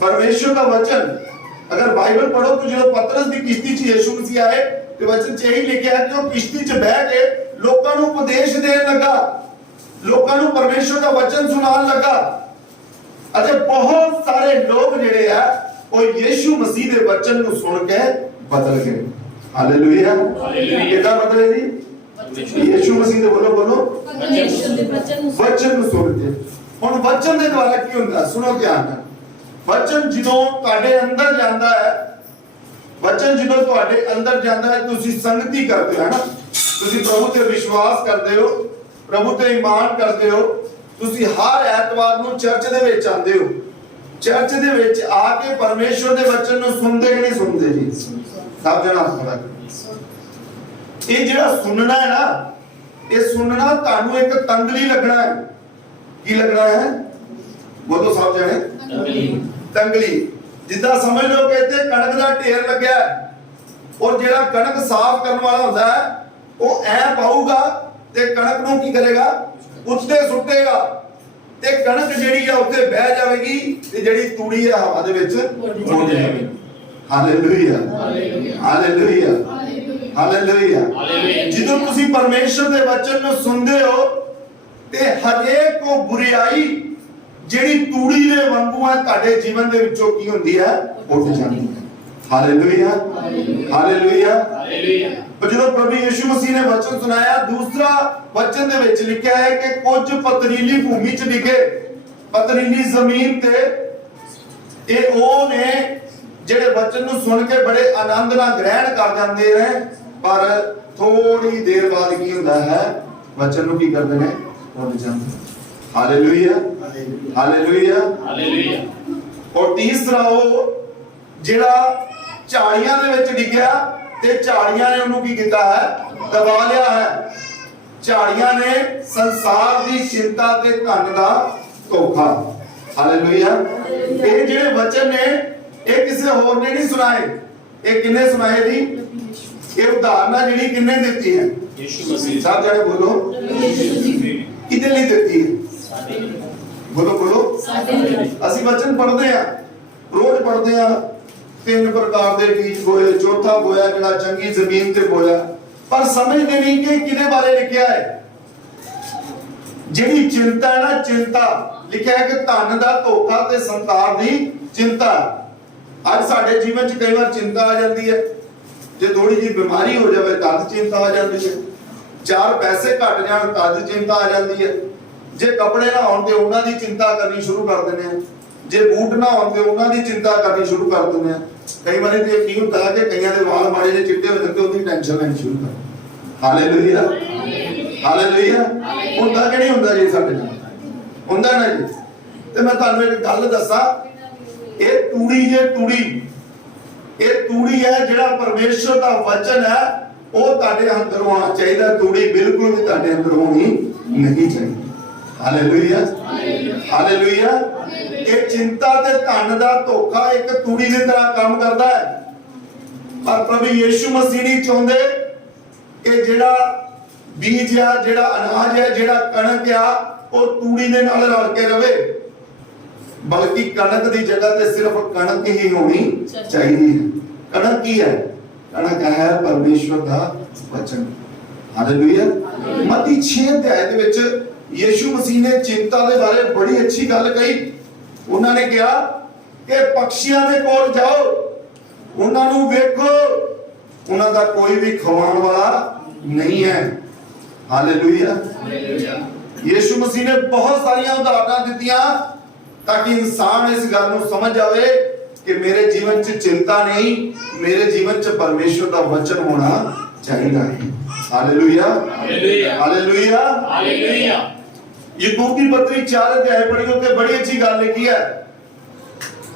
ਪਰਮੇਸ਼ਵਰ ਦਾ ਵਚਨ। ਅਗਰ ਬਾਈਬਲ ਪੜੋ ਤਾਂ ਜਦੋਂ ਪਤਰਸ ਦੀ ਕਿਸ਼ਤੀ 'ਚ ਯਿਸੂ ਮਸੀਹ ਆਏ ਤੇ ਵਚਨ 'ਚ ਇਹੀ ਲਿਖਿਆ ਹੈ ਕਿ ਉਹ ਕਿਸ਼ਤੀ 'ਚ ਬਹਿ ਕੇ ਲੋਕਾਂ ਨੂੰ ਉਪਦੇਸ਼ ਦੇਣ ਲੱਗਾ, ਲੋਕਾਂ ਨੂੰ ਪਰਮੇਸ਼ਵਰ ਦਾ ਵਚਨ ਸੁਣਾਉਣ ਲੱਗਾ। ਅਤੇ ਬਹੁਤ ਸਾਰੇ ਲੋਕ ਜਿਹੜੇ ਆ ਉਹ ਯਿਸੂ ਮਸੀਹ ਦੇ ਵਚਨ ਨੂੰ ਸੁਣ ਕੇ ਬਦਲ ਗਏ। ਹਾਲੇਲੂਇਆ। ਕਿਹਦਾ ਬਦਲੇ ਜੀ? ਯਿਸੂ ਮਸੀਹ ਦੇ ਬੋਲੋ ਵਚਨ ਨੂੰ ਸੁਣ ਕੇ। ਹੁਣ ਵਚਨ ਦੇ ਦੁਆਰਾ ਕੀ ਹੁੰਦਾ? ਸੁਣੋ ਧਿਆਨ ਨਾਲ। ਵਚਨ ਜਦੋਂ ਤੁਹਾਡੇ ਅੰਦਰ ਜਾਂਦਾ ਹੈ, ਵਚਨ ਜਦੋਂ ਤੁਹਾਡੇ ਅੰਦਰ ਜਾਂਦਾ ਹੈ, ਤੁਸੀਂ ਸੰਗਤੀ ਕਰਦੇ ਹੋ, ਹੈ ਨਾ? ਤੁਸੀਂ ਪ੍ਰਭੂ ਤੇ ਵਿਸ਼ਵਾਸ ਕਰਦੇ ਹੋ, ਪ੍ਰਭੂ ਤੇ ਈਮਾਨ ਕਰਦੇ ਹੋ। ਤੁਸੀਂ ਹਰ ਐਤਵਾਰ ਨੂੰ ਚਰਚ ਦੇ ਵਿੱਚ ਆਉਂਦੇ ਹੋ। ਚਰਚ ਦੇ ਵਿੱਚ ਆ ਕੇ ਪਰਮੇਸ਼ਵਰ ਦੇ ਵਚਨ ਨੂੰ ਸੁਣਦੇ ਕਿ ਨਹੀਂ ਸੁਣਦੇ ਜੀ? ਸਭ ਜਣਾ ਪਤਾ। ਇਹ ਜਿਹੜਾ ਸੁਣਨਾ ਹੈ ਨਾ, ਇਹ ਸੁਣਨਾ ਤੁਹਾਨੂੰ ਇੱਕ ਤੰਗਲੀ ਲੱਗਣਾ ਹੈ। ਕੀ ਲੱਗਣਾ ਹੈ? ਬੋਲੋ ਸਭ ਜਣੇ। ਤੰਗਲੀ। ਜਿੱਦਾਂ ਸਮਝ ਲਓ ਕਿ ਇੱਥੇ ਕਣਕ ਦਾ ਢੇਰ ਲੱਗਿਆ ਔਰ ਜਿਹੜਾ ਕਣਕ ਸਾਫ਼ ਕਰਨ ਵਾਲਾ ਹੁੰਦਾ ਹੈ ਉਹ ਐ ਪਾਊਗਾ ਤੇ ਕਣਕ ਨੂੰ ਕੀ ਕਰੇਗਾ? ਉੱਤੇ ਸੁੱਟੇਗਾ ਤੇ ਕਣਕ ਜਿਹੜੀ ਆ ਉੱਤੇ ਬਹਿ ਜਾਵੇਗੀ ਤੇ ਜਿਹੜੀ ਤੂੜੀ ਆ ਹਵਾ ਦੇ ਵਿੱਚ ਉੱਡ ਜਾਵੇਗੀ। ਹਾਲੇਲੂਇਆ। ਹਾਲੇਲੂਇਆ। ਹਾਲੇਲੂਇਆ। ਜਦੋਂ ਤੁਸੀਂ ਪਰਮੇਸ਼ਰ ਦੇ ਵਚਨ ਨੂੰ ਸੁਣਦੇ ਹੋ ਤੇ ਹਰੇਕ ਕੋ ਬੁਰੀਾਈ ਜਿਹੜੀ ਤੂੜੀ ਦੇ ਵਾਂਗੂ ਹੈ ਤੁਹਾਡੇ ਜੀਵਨ ਦੇ ਵਿੱਚੋਂ ਕੀ ਹੁੰਦੀ ਹੈ? ਉੱਡ ਜਾਂਦੀ ਹੈ। ਹਾਲੇਲੂਇਆ। ਹਾਲੇਲੂਇਆ। ਜਦੋਂ ਪ੍ਰਭੂ ਯਿਸੂ ਮਸੀਹ ਨੇ ਵਚਨ ਸੁਣਾਇਆ, ਦੂਸਰਾ ਵਚਨ ਦੇ ਵਿੱਚ ਲਿਖਿਆ ਹੈ ਕਿ ਕੁਝ ਪਥਰੀਲੀ ਭੂਮੀ 'ਚ ਡਿੱਗੇ, ਪਥਰੀਲੀ ਜ਼ਮੀਨ ਤੇ। ਇਹ ਉਹ ਨੇ ਜਿਹੜੇ ਵਚਨ ਨੂੰ ਸੁਣ ਕੇ ਬੜੇ ਆਨੰਦ ਨਾਲ ਗ੍ਰਹਿਣ ਕਰ ਜਾਂਦੇ ਨੇ, ਪਰ ਥੋੜੀ ਦੇਰ ਬਾਅਦ ਕੀ ਹੁੰਦਾ ਹੈ? ਵਚਨ ਨੂੰ ਕੀ ਕਰਦੇ ਨੇ? ਉੱਡ ਜਾਂਦੇ। ਹਾਲੇਲੂਇਆ। ਹਾਲੇਲੂਇਆ। ਹਾਲੇਲੂਇਆ। ਔਰ ਤੀਸਰਾ ਉਹ ਜਿਹੜਾ ਝਾੜੀਆਂ ਦੇ ਵਿੱਚ ਡਿੱਗਿਆ ਤੇ ਝਾੜੀਆਂ ਨੇ ਉਹਨੂੰ ਕੀ ਕੀਤਾ ਹੈ? ਦਬਾ ਲਿਆ ਹੈ। ਝਾੜੀਆਂ ਨੇ ਸੰਸਾਰ ਦੀ ਚਿੰਤਾ ਤੇ ਧਨ ਦਾ ਧੋਖਾ। ਹਾਲੇਲੂਇਆ। ਇਹ ਜਿਹੜੇ ਵਚਨ ਨੇ ਇਹ ਕਿਸੇ ਹੋਰ ਨੇ ਨਹੀਂ ਸੁਣਾਏ। ਇਹ ਕਿੰਨੇ ਸੁਣਾਏ ਜੀ? ਇਹ ਉਦਾਹਰਨਾਂ ਜਿਹੜੀ ਕਿੰਨੇ ਦਿੱਤੀ ਹੈ? ਯਿਸੂ ਮਸੀਹ। ਸਭ ਜਣੇ ਬੋਲੋ। ਕਿਹਦੇ ਲਈ ਦਿੱਤੀ ਹੈ? ਬੋਲੋ ਬੋਲੋ। ਅਸੀਂ ਵਚਨ ਪੜ੍ਹਦੇ ਆ, ਰੋਜ਼ ਪੜ੍ਹਦੇ ਆ। 3 ਪ੍ਰਕਾਰ ਦੇ ਬੀਜ ਬੋਏ, ਚੌਥਾ ਬੋਇਆ ਜਿਹੜਾ ਚੰਗੀ ਜ਼ਮੀਨ ਤੇ ਬੋਇਆ, ਪਰ ਸਮਝਦੇ ਨਹੀਂ ਕਿ ਕਿਹਦੇ ਬਾਰੇ ਲਿਖਿਆ ਹੈ। ਜਿਹੜੀ ਚਿੰਤਾ ਹੈ ਨਾ, ਚਿੰਤਾ ਲਿਖਿਆ ਹੈ ਕਿ ਧਨ ਦਾ ਧੋਖਾ ਤੇ ਸੰਸਾਰ ਦੀ ਚਿੰਤਾ। ਅੱਜ ਸਾਡੇ ਜੀਵਨ 'ਚ ਕਈ ਵਾਰ ਚਿੰਤਾ ਆ ਜਾਂਦੀ ਹੈ। ਜੇ ਥੋੜੀ ਜਿਹੀ ਬਿਮਾਰੀ ਹੋ ਜਾਵੇ ਤਦ ਚਿੰਤਾ ਆ ਜਾਂਦੀ ਹੈ। 4 ਪੈਸੇ ਘਟ ਜਾਣ ਤਦ ਚਿੰਤਾ ਆ ਜਾਂਦੀ ਹੈ। ਜੇ ਕੱਪੜੇ ਨਾ ਹੋਣ ਤੇ ਉਹਨਾਂ ਦੀ ਚਿੰਤਾ ਕਰਨੀ ਸ਼ੁਰੂ ਕਰ ਦਿੰਦੇ ਆ। ਜੇ ਬੂਟ ਨਾ ਹੋਣ ਤੇ ਉਹਨਾਂ ਦੀ ਚਿੰਤਾ ਕਰਨੀ ਸ਼ੁਰੂ ਕਰ ਦਿੰਦੇ ਆ। ਕਈ ਵਾਰੀ ਤੇ ਕੀ ਹੁੰਦਾ ਹੈ ਕਿ ਕਈਆਂ ਦੇ ਵਾਲ ਮਾੜੇ ਜਿਹੇ ਚਿੱਟੇ ਹੋ ਜਾਂਦੇ, ਉਹਦੀ ਟੈਨਸ਼ਨ ਲੈਣੀ ਸ਼ੁਰੂ ਕਰ। ਹਾਲੇਲੂਇਆ। ਹਾਲੇਲੂਇਆ। ਹੁੰਦਾ ਕਿ ਨਹੀਂ ਹੁੰਦਾ ਜੀ? ਸਾਡੇ ਨਾਲ ਹੁੰਦਾ ਨਾ ਜੀ। ਤੇ ਮੈਂ ਤੁਹਾਨੂੰ ਇੱਕ ਗੱਲ ਦੱਸਾਂ, ਇਹ ਤੂੜੀ ਜੇ ਤੂੜੀ, ਇਹ ਤੂੜੀ ਹੈ ਜਿਹੜਾ ਪਰਮੇਸ਼ਰ ਦਾ ਵਚਨ ਹੈ, ਉਹ ਤੁਹਾਡੇ ਅੰਦਰ ਹੋਣਾ ਚਾਹੀਦਾ। ਤੂੜੀ ਬਿਲਕੁਲ ਵੀ ਤੁਹਾਡੇ ਅੰਦਰ ਹੋਣੀ ਨਹੀਂ ਚਾਹੀਦੀ। ਹਾਲੇਲੂਇਆ। ਹਾਲੇਲੂਇਆ। ਇਹ ਚਿੰਤਾ ਤੇ ਧਨ ਦਾ ਧੋਖਾ ਇੱਕ ਤੂੜੀ ਦੀ ਤਰ੍ਹਾਂ ਕੰਮ ਕਰਦਾ ਹੈ, ਪਰ ਪ੍ਰਭੂ ਯਿਸੂ ਮਸੀਹ ਨਹੀਂ ਚਾਹੁੰਦੇ ਕਿ ਜਿਹੜਾ ਬੀਜ ਆ, ਜਿਹੜਾ ਅਨਾਜ ਹੈ, ਜਿਹੜਾ ਕਣਕ ਆ, ਉਹ ਤੂੜੀ ਦੇ ਨਾਲ ਰਲ ਕੇ ਰਵੇ, ਬਲਕਿ ਕਣਕ ਦੀ ਜਗ੍ਹਾ ਤੇ ਸਿਰਫ ਕਣਕ ਹੀ ਹੋਣੀ ਚਾਹੀਦੀ ਹੈ। ਕਣਕ ਕੀ ਹੈ? ਕਣਕ ਹੈ ਪਰਮੇਸ਼ਵਰ ਦਾ ਵਚਨ। ਹਾਲੇਲੂਇਆ। ਮਤੀ 6 ਅਧਿਆਇ ਦੇ ਵਿੱਚ ਯਿਸੂ ਮਸੀਹ ਨੇ ਚਿੰਤਾ ਦੇ ਬਾਰੇ ਬੜੀ ਅੱਛੀ ਗੱਲ ਕਹੀ। ਉਹਨਾਂ ਨੇ ਕਿਹਾ ਕਿ ਪਕਸ਼ੀਆਂ ਦੇ ਕੋਲ ਜਾਓ, ਉਹਨਾਂ ਨੂੰ ਵੇਖੋ, ਉਹਨਾਂ ਦਾ ਕੋਈ ਵੀ ਖਵਾਉਣ ਵਾਲਾ ਨਹੀਂ ਹੈ। ਹਾਲੇਲੂਇਆ। ਯीशु मसीह ने बहुत सारियां उदाहरण दित्तियां ताकि इंसान इस गल नूं समझ आवे कि मेरे जीवन च चिंता नहीं, मेरे जीवन च परमेश्वर का वचन होना चाहिए है। Hallelujah, hallelujah, hallelujah. याकूब की पत्री 4 अध्याय पढ़ियो ते बड़ी अच्छी गल लिखी है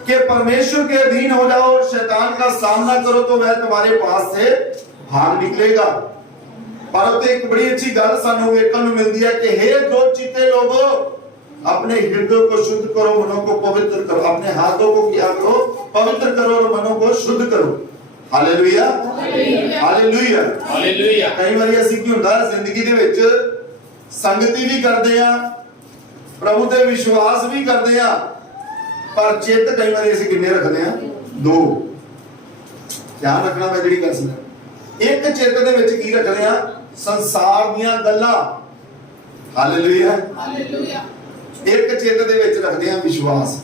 कि परमेश्वर के अधीन हो जाओ और शैतान का सामना करो तो वह तुम्हारे पास से भाग निकलेगा। पर उत्ते एक बड़ी अच्छी गल सानू वेखण नूं मिलदी है कि हे जो चिते लोगो, अपने हृदय को शुद्ध करो, मनों को पवित्र करो, अपने हाथों को क्या करो, पवित्र करो और मनों को शुद्ध करो। Hallelujah, hallelujah, hallelujah. कई बार ऐसी की हुंदा जिंदगी दे विच संगति भी करदे आ, प्रभु ते विश्वास भी करदे आ, पर चित्त कई बार ਅਸੀਂ ਕਿੰਨੇ ਰੱਖਦੇ ਆ? 2। ਧਿਆਨ ਰੱਖਣਾ ਮੈਂ ਜਿਹੜੀ ਗੱਲ ਸੁਣਾ, ਇੱਕ ਚਿੱਤ ਦੇ ਵਿੱਚ ਕੀ ਰੱਖਦੇ ਆ? ਸੰਸਾਰ ਦੀਆਂ ਗੱਲਾਂ। Hallelujah, hallelujah. ਇੱਕ ਚਿੱਤ ਦੇ ਵਿੱਚ ਰੱਖਦੇ ਆ ਵਿਸ਼ਵਾਸ।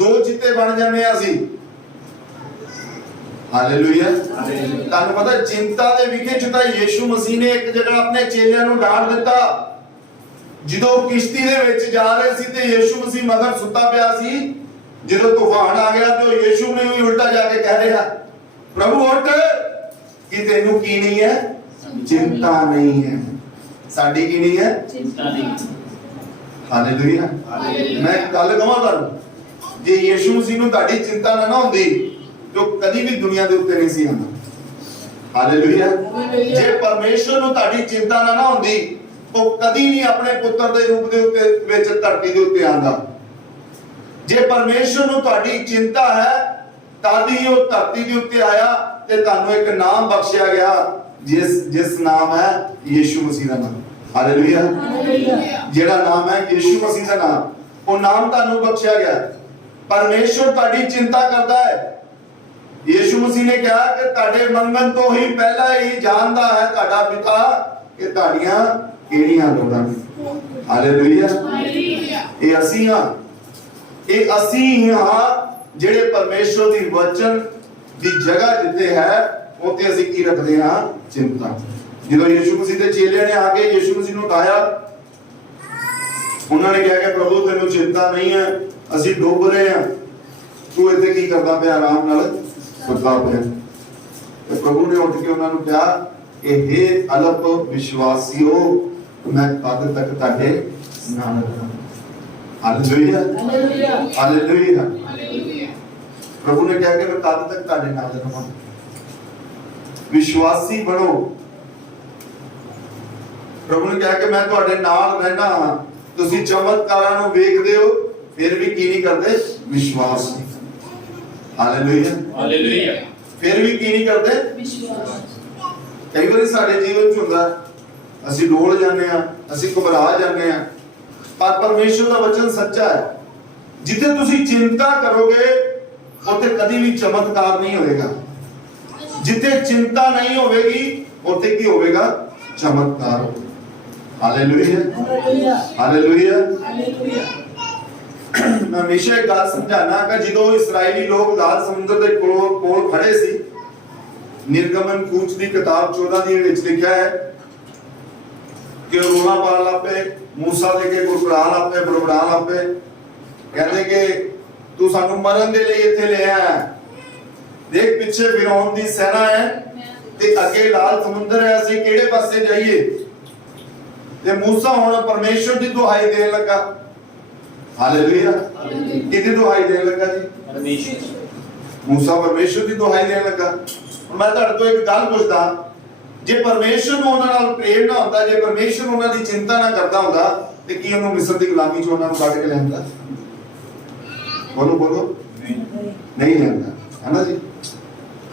2 ਚਿੱਤੇ ਬਣ ਜਾਂਦੇ ਆ ਅਸੀਂ। ਹਾਲੇਲੂਇਆ। ਤੁਹਾਨੂੰ ਪਤਾ ਚਿੰਤਾ ਦੇ ਵਿਖੇ ਚ ਤਾਂ ਯੀਸ਼ੂ ਮਸੀਹ ਨੇ ਇੱਕ ਜਗ੍ਹਾ ਆਪਣੇ ਚੇਲਿਆਂ ਨੂੰ ਡਾਂਟ ਦਿੱਤਾ। ਜਦੋਂ ਕਿਸ਼ਤੀ ਦੇ ਵਿੱਚ ਜਾ ਰਹੇ ਸੀ ਤੇ ਯੀਸ਼ੂ ਮਸੀਹ ਮਗਰ ਸੁੱਤਾ ਪਿਆ ਸੀ, ਜਦੋਂ ਤੂਫਾਨ ਆ ਗਿਆ ਤੇ ਯੀਸ਼ੂ ਨੇ ਵੀ ਉਲਟਾ ਜਾ ਕੇ ਕਹਿ ਰਿਹਾ, ਪ੍ਰਭੂ ਉੱਠ, ਕਿ ਤੈਨੂੰ ਕੀ ਨਹੀਂ ਹੈ? चिंता नहीं है। साडी की नहीं है? चिंता नहीं। हालेलुया। मैं गल कहां कर, जे यीशु मसीह ਨੂੰ ਤੁਹਾਡੀ चिंता ना ਹੁੰਦੀ तो कभी भी दुनिया ਦੇ ਉੱਤੇ ਨਹੀਂ ਸੀ ਆਉਂਦਾ। हालेलुया। ਜੇ ਪਰਮੇਸ਼ਰ ਨੂੰ ਤੁਹਾਡੀ चिंता ना ਹੁੰਦੀ तो कभी नहीं अपने पुत्र ਦੇ ਰੂਪ ਦੇ ਉੱਤੇ ਵਿੱਚ ਧਰਤੀ ਦੇ ਉੱਤੇ ਆਂਦਾ। ਜੇ ਪਰਮੇਸ਼ਰ ਨੂੰ ਤੁਹਾਡੀ चिंता है तद ही ਉਹ ਧਰਤੀ ਦੇ ਉੱਤੇ ਆਇਆ ਤੇ ਤੁਹਾਨੂੰ ਇੱਕ ਨਾਮ ਬਖਸ਼ਿਆ ਗਿਆ जिस नाम है यीशु मसीह का नाम। हालेलुया। जेड़ा नाम है यीशु मसीह का नाम, वो नाम तानू बख्शिया गया। परमेश्वर ताड़ी चिंता करता है। यीशु मसीह ने कहा कि ताड़े मंगन तो ही पहला ही जानता है ताड़ा पिता कि ताड़ियां केड़ियां लोड़ां। हालेलुया। ये असी हां, ये असी हां जेड़े परमेश्वर दी वचन दी जगह जिते है ਉੱਥੇ ਅਸੀਂ ਕੀ ਰੱਖਦੇ ਹਾਂ? चिंता। ਜਦੋਂ ਯੀਸ਼ੂ ਮਸੀਹ ਦੇ ਚੇਲਿਆਂ ਨੇ ਆ ਕੇ ਯੀਸ਼ੂ ਮਸੀਹ ਨੂੰ ਉਠਾਇਆ, ਉਹਨਾਂ ਨੇ ਕਿਹਾ ਕਿ ਪ੍ਰਭੂ ਤੈਨੂੰ ਚਿੰਤਾ ਨਹੀਂ ਹੈ, ਅਸੀਂ ਡੁੱਬ ਰਹੇ ਹਾਂ, ਤੂੰ ਇੱਥੇ ਕੀ ਕਰਦਾ ਪਿਆ? ਆਰਾਮ ਨਾਲ ਸੁੱਤਾ ਪਿਆ। ਤੇ ਪ੍ਰਭੂ ਨੇ ਉੱਠ ਕੇ ਉਹਨਾਂ ਨੂੰ ਕਿਹਾ ਕਿ हे ਅਲਪ ਵਿਸ਼ਵਾਸੀਓ, ਮੈਂ ਕਦ ਤੱਕ ਤੁਹਾਡੇ ਨਾਲ ਰਹਾਂ। Hallelujah, hallelujah, hallelujah. ਪ੍ਰਭੂ ਨੇ ਕਿਹਾ ਕਿ ਮੈਂ ਕਦ ਤੱਕ ਤੁਹਾਡੇ ਨਾਲ ਰਹਾਂ। विश्वासी बनो। प्रभु ने कहा कि मैं तुहाडे नाल रहना हां। तुसी चमत्कारां नूं वेखदे हो फिर भी की नहीं करदे? विश्वास नहीं। Hallelujah, hallelujah. फिर भी की नहीं करदे? विश्वास। कई बार साडे जीवन च हुंदा ਅਸੀਂ ਡੋਲ ਜਾਂਦੇ ਆ, ਅਸੀਂ ਘਬਰਾ ਜਾਂਦੇ ਆ, ਪਰ ਪਰਮੇਸ਼ਰ ਦਾ ਵਚਨ ਸੱਚਾ ਹੈ। ਜਿੱਥੇ ਤੁਸੀਂ ਚਿੰਤਾ ਕਰੋਗੇ ਉੱਥੇ ਕਦੀ ਵੀ ਚਮਤਕਾਰ ਨਹੀਂ ਹੋਏਗਾ। जिथे चिंता नहीं होगी उथे की होगा? चमत्कार। Hallelujah, hallelujah, hallelujah. मैं हमेशा एक बात समझाना कि जो इस्राएली लोग लाल समुद्र के कोल खड़े सी, निर्गमन कूच की किताब 14 दी विच लिखा है कि रोना पान लग पे, मूसा दे के गुरगुड़ा लग पे, बुड़बुड़ा लग पे, कहते कि तू सानू मरन दे लई इत्थे ले आया। देख पीछे फिरौन दी सेना है ते अगे लाल समुद्र है, ਅਸੀਂ ਕਿਹੜੇ ਪਾਸੇ ਜਾਈਏ? ਤੇ मूसा ਹੁਣ परमेश्वर ਦੀ ਦੁਹਾਈ ਦੇਣ ਲੱਗਾ। हालेलुया। किहदी दुहाई देण लगा जी? परमेश्वर। मूसा परमेश्वर ਦੀ ਦੁਹਾਈ ਦੇਣ ਲੱਗਾ। ਹੁਣ ਮੈਂ ਤੁਹਾਡੇ ਤੋਂ ਇੱਕ ਗੱਲ ਪੁੱਛਦਾ, ਜੇ ਪਰਮੇਸ਼ਰ ਨੂੰ ਉਹਨਾਂ ਨਾਲ ਪ੍ਰੇਮ ਨਾ ਹੁੰਦਾ, ਜੇ ਪਰਮੇਸ਼ਰ ਉਹਨਾਂ ਦੀ ਚਿੰਤਾ ਨਾ ਕਰਦਾ ਹੁੰਦਾ ਤੇ ਕੀ ਉਹਨੂੰ ਮਿਸਰ ਦੀ ਗੁਲਾਮੀ ਚੋਂ ਉਹਨਾਂ ਨੂੰ ਕੱਢ ਕੇ ਲਿਆਂਦਾ? ਬੋਲੋ ਬੋਲੋ, ਨਹੀਂ ਲਿਆਂਦਾ, है ना जी।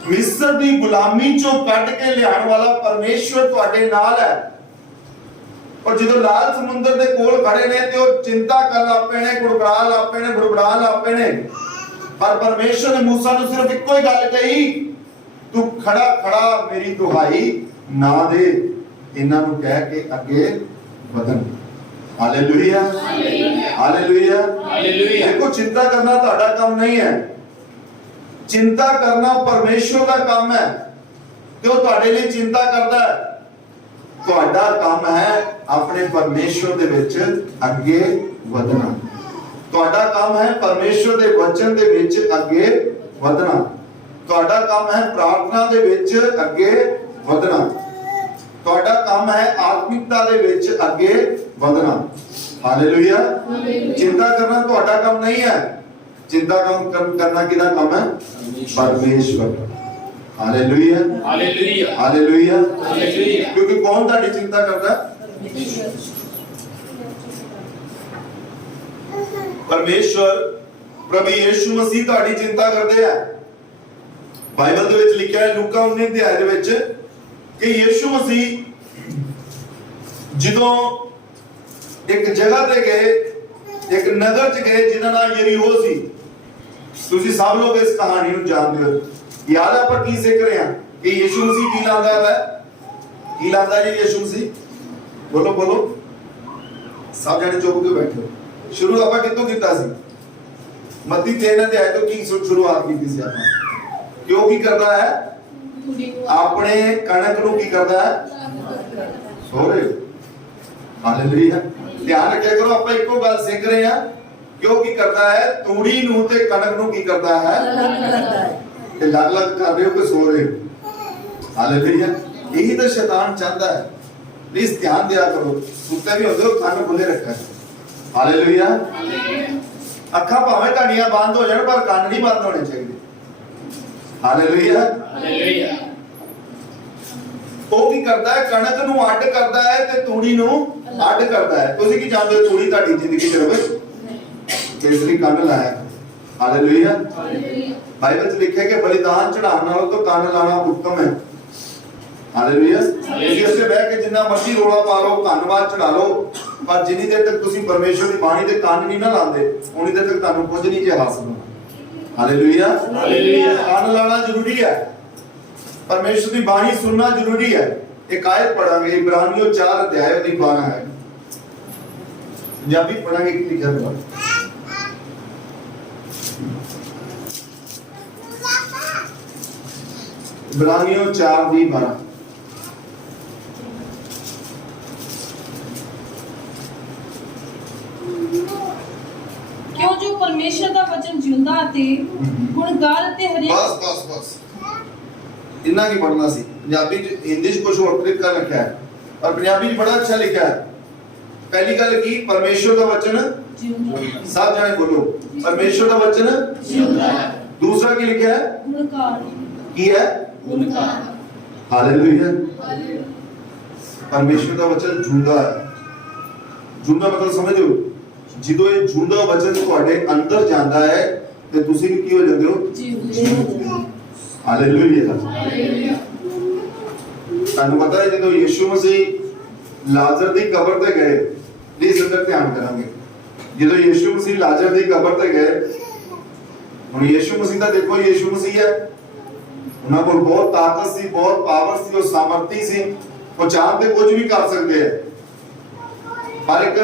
मिस्र दी गुलामी चों कट के लियाण वाला परमेश्वर तुहाडे नाल है। और जो लाल समुद्र दे कोल खड़े ने ते ओ चिंता कर लग पे ने, गुड़गड़ा लग पे ने, बुड़बड़ा लग पे ने, पर परमेश्वर ने मूसा नूं सिर्फ इक्को ही गल कही, तू खड़ा खड़ा मेरी दुहाई ना दे, इन्हां नूं कह के अगे वधन। Hallelujah, hallelujah. हालेलुया। देखो चिंता करना ਤੁਹਾਡਾ ਕੰਮ नहीं है, चिंता करना परमेश्वर ਦਾ ਕੰਮ है ਤੇ ਉਹ ਤੁਹਾਡੇ ਲਈ चिंता करता है। ਤੁਹਾਡਾ ਕੰਮ ਹੈ ਆਪਣੇ ਪਰਮੇਸ਼ਵਰ ਦੇ ਵਿੱਚ ਅੱਗੇ ਵਧਣਾ। ਤੁਹਾਡਾ ਕੰਮ ਹੈ ਪਰਮੇਸ਼ਵਰ ਦੇ ਵਚਨ ਦੇ ਵਿੱਚ ਅੱਗੇ ਵਧਣਾ। ਤੁਹਾਡਾ ਕੰਮ ਹੈ ਪ੍ਰਾਰਥਨਾ ਦੇ ਵਿੱਚ ਅੱਗੇ ਵਧਣਾ। ਤੁਹਾਡਾ ਕੰਮ ਹੈ ਆਤਮਿਕਤਾ ਦੇ ਵਿੱਚ ਅੱਗੇ ਵਧਣਾ। ਹਾਲੇਲੂਇਆ। चिंता करना ਤੁਹਾਡਾ ਕੰਮ नहीं है, चिंता करना किसका काम है? परमेश्वर। हालेलुया। हालेलुया। हालेलुया। हालेलुया। क्योंकि कौन ਤੁਹਾਡੀ चिंता करता है? परमेश्वर प्रभु यीशु मसीह ਤੁਹਾਡੀ चिंता करते हैं। बाइबल ਦੇ ਵਿੱਚ ਲਿਖਿਆ ਹੈ ਲੂਕਾ 19 ਅਧਿਆਇ ਦੇ ਵਿੱਚ ਕਿ ਯੀਸ਼ੂ ਮਸੀਹ ਜਦੋਂ ਇੱਕ ਜਗ੍ਹਾ ਤੇ ਗਏ, ਇੱਕ ਨਗਰ ਚ ਗਏ ਜਿਨ੍ਹਾਂ ਦਾ ਯਰੀਹੋ ਸੀ। ਤੁਸੀਂ ਸਭ ਲੋਕ ਇਸ ਕਹਾਣੀ ਨੂੰ ਜਾਣਦੇ ਹੋ। ਯਾਦ ਆਪਾਂ ਕੀ ਸਿੱਖ ਰਹੇ ਹਾਂ ਕਿ ਯੀਸ਼ੂ ਮਸੀਹ ਕੀ ਲਾਂਦਾ ਹੈ? ਕੀ ਲਾਂਦਾ ਜੀ ਯੀਸ਼ੂ ਮਸੀਹ? ਬੋਲੋ ਬੋਲੋ, ਸਭ ਜਣੇ ਚੁੱਪ ਕੇ ਬੈਠੋ। ਸ਼ੁਰੂ ਆਪਾਂ ਕਿੱਥੋਂ ਕੀਤਾ ਸੀ? ਮੱਤੀ 3 ਅਧਿਆਇ ਤੋਂ ਕੀ ਸ਼ੁਰੂਆਤ ਕੀਤੀ ਸੀ ਆਪਾਂ? ਕਿਉਂ ਕੀ ਕਰਦਾ ਹੈ? ਆਪਣੇ ਕਣਕ ਨੂੰ ਕੀ ਕਰਦਾ ਹੈ? ਸੋਰੇ। ਹਾਲੇਲੂਇਆ। ਧਿਆਨ ਰੱਖਿਆ ਕਰੋ, ਆਪਾਂ ਇੱਕੋ ਗੱਲ ਸਿੱਖ ਰਹੇ ਹਾਂ। ਕਿਉਂ ਕੀ ਕਰਦਾ ਹੈ? ਤੂੜੀ ਨੂੰ ਤੇ ਕਣਕ ਨੂੰ ਕੀ ਕਰਦਾ ਹੈ? ਤੇ ਲੱਗ ਲੱਗ ਕਰ ਰਹੇ ਹੋ ਕਿ ਸੋ ਰਹੇ ਹੋ? ਹਾਲੇਲੂਇਆ। यही तो शैतान चाहता है। प्लीज ध्यान दिया करो, सुते भी होते हो कान खुले रखा है। हालेलुया। अखा भावे ਤੁਹਾਡੀਆਂ ਬੰਦ ਹੋ ਜਾਣ ਪਰ ਕੰਨ ਨਹੀਂ ਬੰਦ ਹੋਣੇ ਚਾਹੀਦੇ। ਹਾਲੇਲੂਇਆ। हालेलुया। ਉਹ ਕੀ ਕਰਦਾ ਹੈ? ਕਣਕ ਨੂੰ ਅੱਡ ਕਰਦਾ ਹੈ ਤੇ ਤੂੜੀ ਨੂੰ ਅੱਡ ਕਰਦਾ ਹੈ। ਤੁਸੀਂ ਕੀ ਜਾਣਦੇ ਹੋ ਤੂੜੀ ਤੁਹਾਡੀ ਜ਼ਿੰਦਗੀ ਚ ਰਵੇ? ਇਸ ਲਈ ਕੰਨ ਲਾਇਆ। ਹਾਲੇਲੂਇਆ। ਬਾਈਬਲ ਚ ਲਿਖਿਆ ਕਿ ਬਲੀਦਾਨ ਚੜਾਉਣ ਨਾਲੋਂ ਤਾਂ ਕੰਨ ਲਾਣਾ ਉੱਤਮ ਹੈ। ਹਾਲੇਲੂਇਆ। ਤੁਸੀਂ ਉੱਥੇ ਬਹਿ ਕੇ ਜਿੰਨਾ ਮਰਜ਼ੀ ਰੋਲਾ ਪਾ ਲਓ, ਧੰਨਵਾਦ ਚੜਾ ਲਓ, ਪਰ ਜਿੰਨੀ ਦੇਰ ਤੱਕ ਤੁਸੀਂ ਪਰਮੇਸ਼ਵਰ ਦੀ ਬਾਣੀ ਦੇ ਕੰਨ ਨਹੀਂ ਨਾ ਲਾਉਂਦੇ ਉਨੀ ਦੇਰ ਤੱਕ ਤੁਹਾਨੂੰ ਕੁਝ ਨਹੀਂ ਜੇ ਹਾਸਲ ਹੋਣਾ। ਹਾਲੇਲੂਇਆ। ਹਾਲੇਲੂਇਆ। ਕੰਨ ਲਾਣਾ ਜ਼ਰੂਰੀ ਹੈ, ਪਰਮੇਸ਼ਵਰ ਦੀ ਬਾਣੀ ਸੁਣਨਾ ਜ਼ਰੂਰੀ ਹੈ। ਇੱਕ ਆਇਤ ਪੜਾਂਗੇ ਇਬਰਾਨੀਓ 4 ਅਧਿਆਇ ਦੀ 12 ਹੈ। ਪੰਜਾਬੀ ਪੜਾਂਗੇ ਕਿ ਲਿਖਿਆ ਹੋਇਆ? इब्रानियों 4 ਦੀ 12। क्यों जो परमेश्वर ਦਾ ਵਚਨ ਜਿਉਂਦਾ ਅਤੇ ਗੁਣਗਾਰ ਅਤੇ ਹਰੇਕ बस इतना की पढ़ना सी। पंजाबी हिंदी ਚ कुछ और तरीका लिखा है और पंजाबी ਚ बड़ा अच्छा लिखा है। पहली गल की परमेश्वर ਦਾ वचन ਜਿਉਂਦਾ सब जाने बोलो परमेश्वर ਦਾ वचन ਜਿਉਂਦਾ दूसरा की लिखा है? ਗੁਣਗਾਰ की है? ਗੁਣਗਾਰ। हालेलुया। परमेश्वर ਦਾ वचन ਜਿਉਂਦਾ ਹੈ। ਜਿਉਂਦਾ ਮਤਲਬ ਸਮਝਦੇ ਹੋ? ਜਦੋਂ ਇਹ ਜਿਉਂਦਾ ਵਚਨ ਤੁਹਾਡੇ ਅੰਦਰ ਜਾਂਦਾ ਹੈ ਤੇ ਤੁਸੀਂ ਵੀ ਕੀ ਹੋ ਜਾਂਦੇ ਹੋ? ਜਿਉਂਦੇ। ਹਾਲੇਲੂਇਆ। ਹਾਲੇਲੂਇਆ। ਤੁਹਾਨੂੰ ਪਤਾ ਹੈ ਜਦੋਂ ਯੀਸ਼ੂ ਮਸੀਹ ਲਾਜ਼ਰ ਦੀ ਕਬਰ ਤੇ ਗਏ, ਪਲੀਜ਼ ਅੰਦਰ ਧਿਆਨ ਕਰਾਂਗੇ। ਜਦੋਂ ਯੀਸ਼ੂ ਮਸੀਹ ਲਾਜ਼ਰ ਦੀ ਕਬਰ ਤੇ ਗਏ, ਹੁਣ ਯੀਸ਼ੂ ਮਸੀਹ ਦਾ ਦੇਖੋ, ਯੀਸ਼ੂ ਮਸੀਹ ਹੈ, ਉਹਨਾਂ ਕੋਲ ਬਹੁਤ ਤਾਕਤ ਸੀ, ਬਹੁਤ ਪਾਵਰ ਸੀ, ਉਹ ਸਾਮਰਥੀ ਸੀ, ਉਹ ਚਾਹ ਤੇ ਕੁਝ ਵੀ ਕਰ ਸਕਦੇ ਹੈ। ਪਰ ਇੱਕ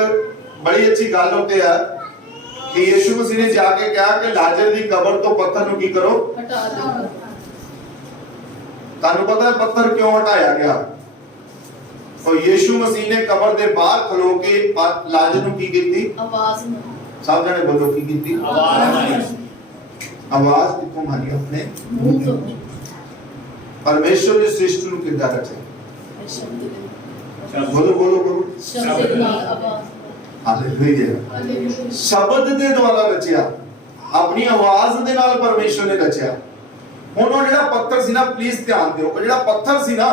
बड़ी अच्छी गल होते है कि यीशु मसीह ने जाके कहा कि लाजर दी कब्र तो पत्थर नु की करो, हटा दो। तानु पता है पत्थर क्यों हटाया गया? और यीशु मसीह ने कब्र दे बाहर खलो के लाजर नु की कीती? आवाज में सब जने बोलो की कीती? आवाज कितों मारी? अपने मुंह तो परमेश्वर ने सृष्टि नु किदा रचा? शब्द बोलो बोलो बोलो। शब्द नाल आवाज। हालेलुया। शब्द दे द्वारा रचिया, अपनी आवाज दे नाल परमेश्वर ने रचिया। ਹੁਣ ਉਹ ਜਿਹੜਾ ਪੱਥਰ ਸੀ ਨਾ, ਪਲੀਜ਼ ਧਿਆਨ ਦਿਓ, ਉਹ ਜਿਹੜਾ ਪੱਥਰ ਸੀ ਨਾ,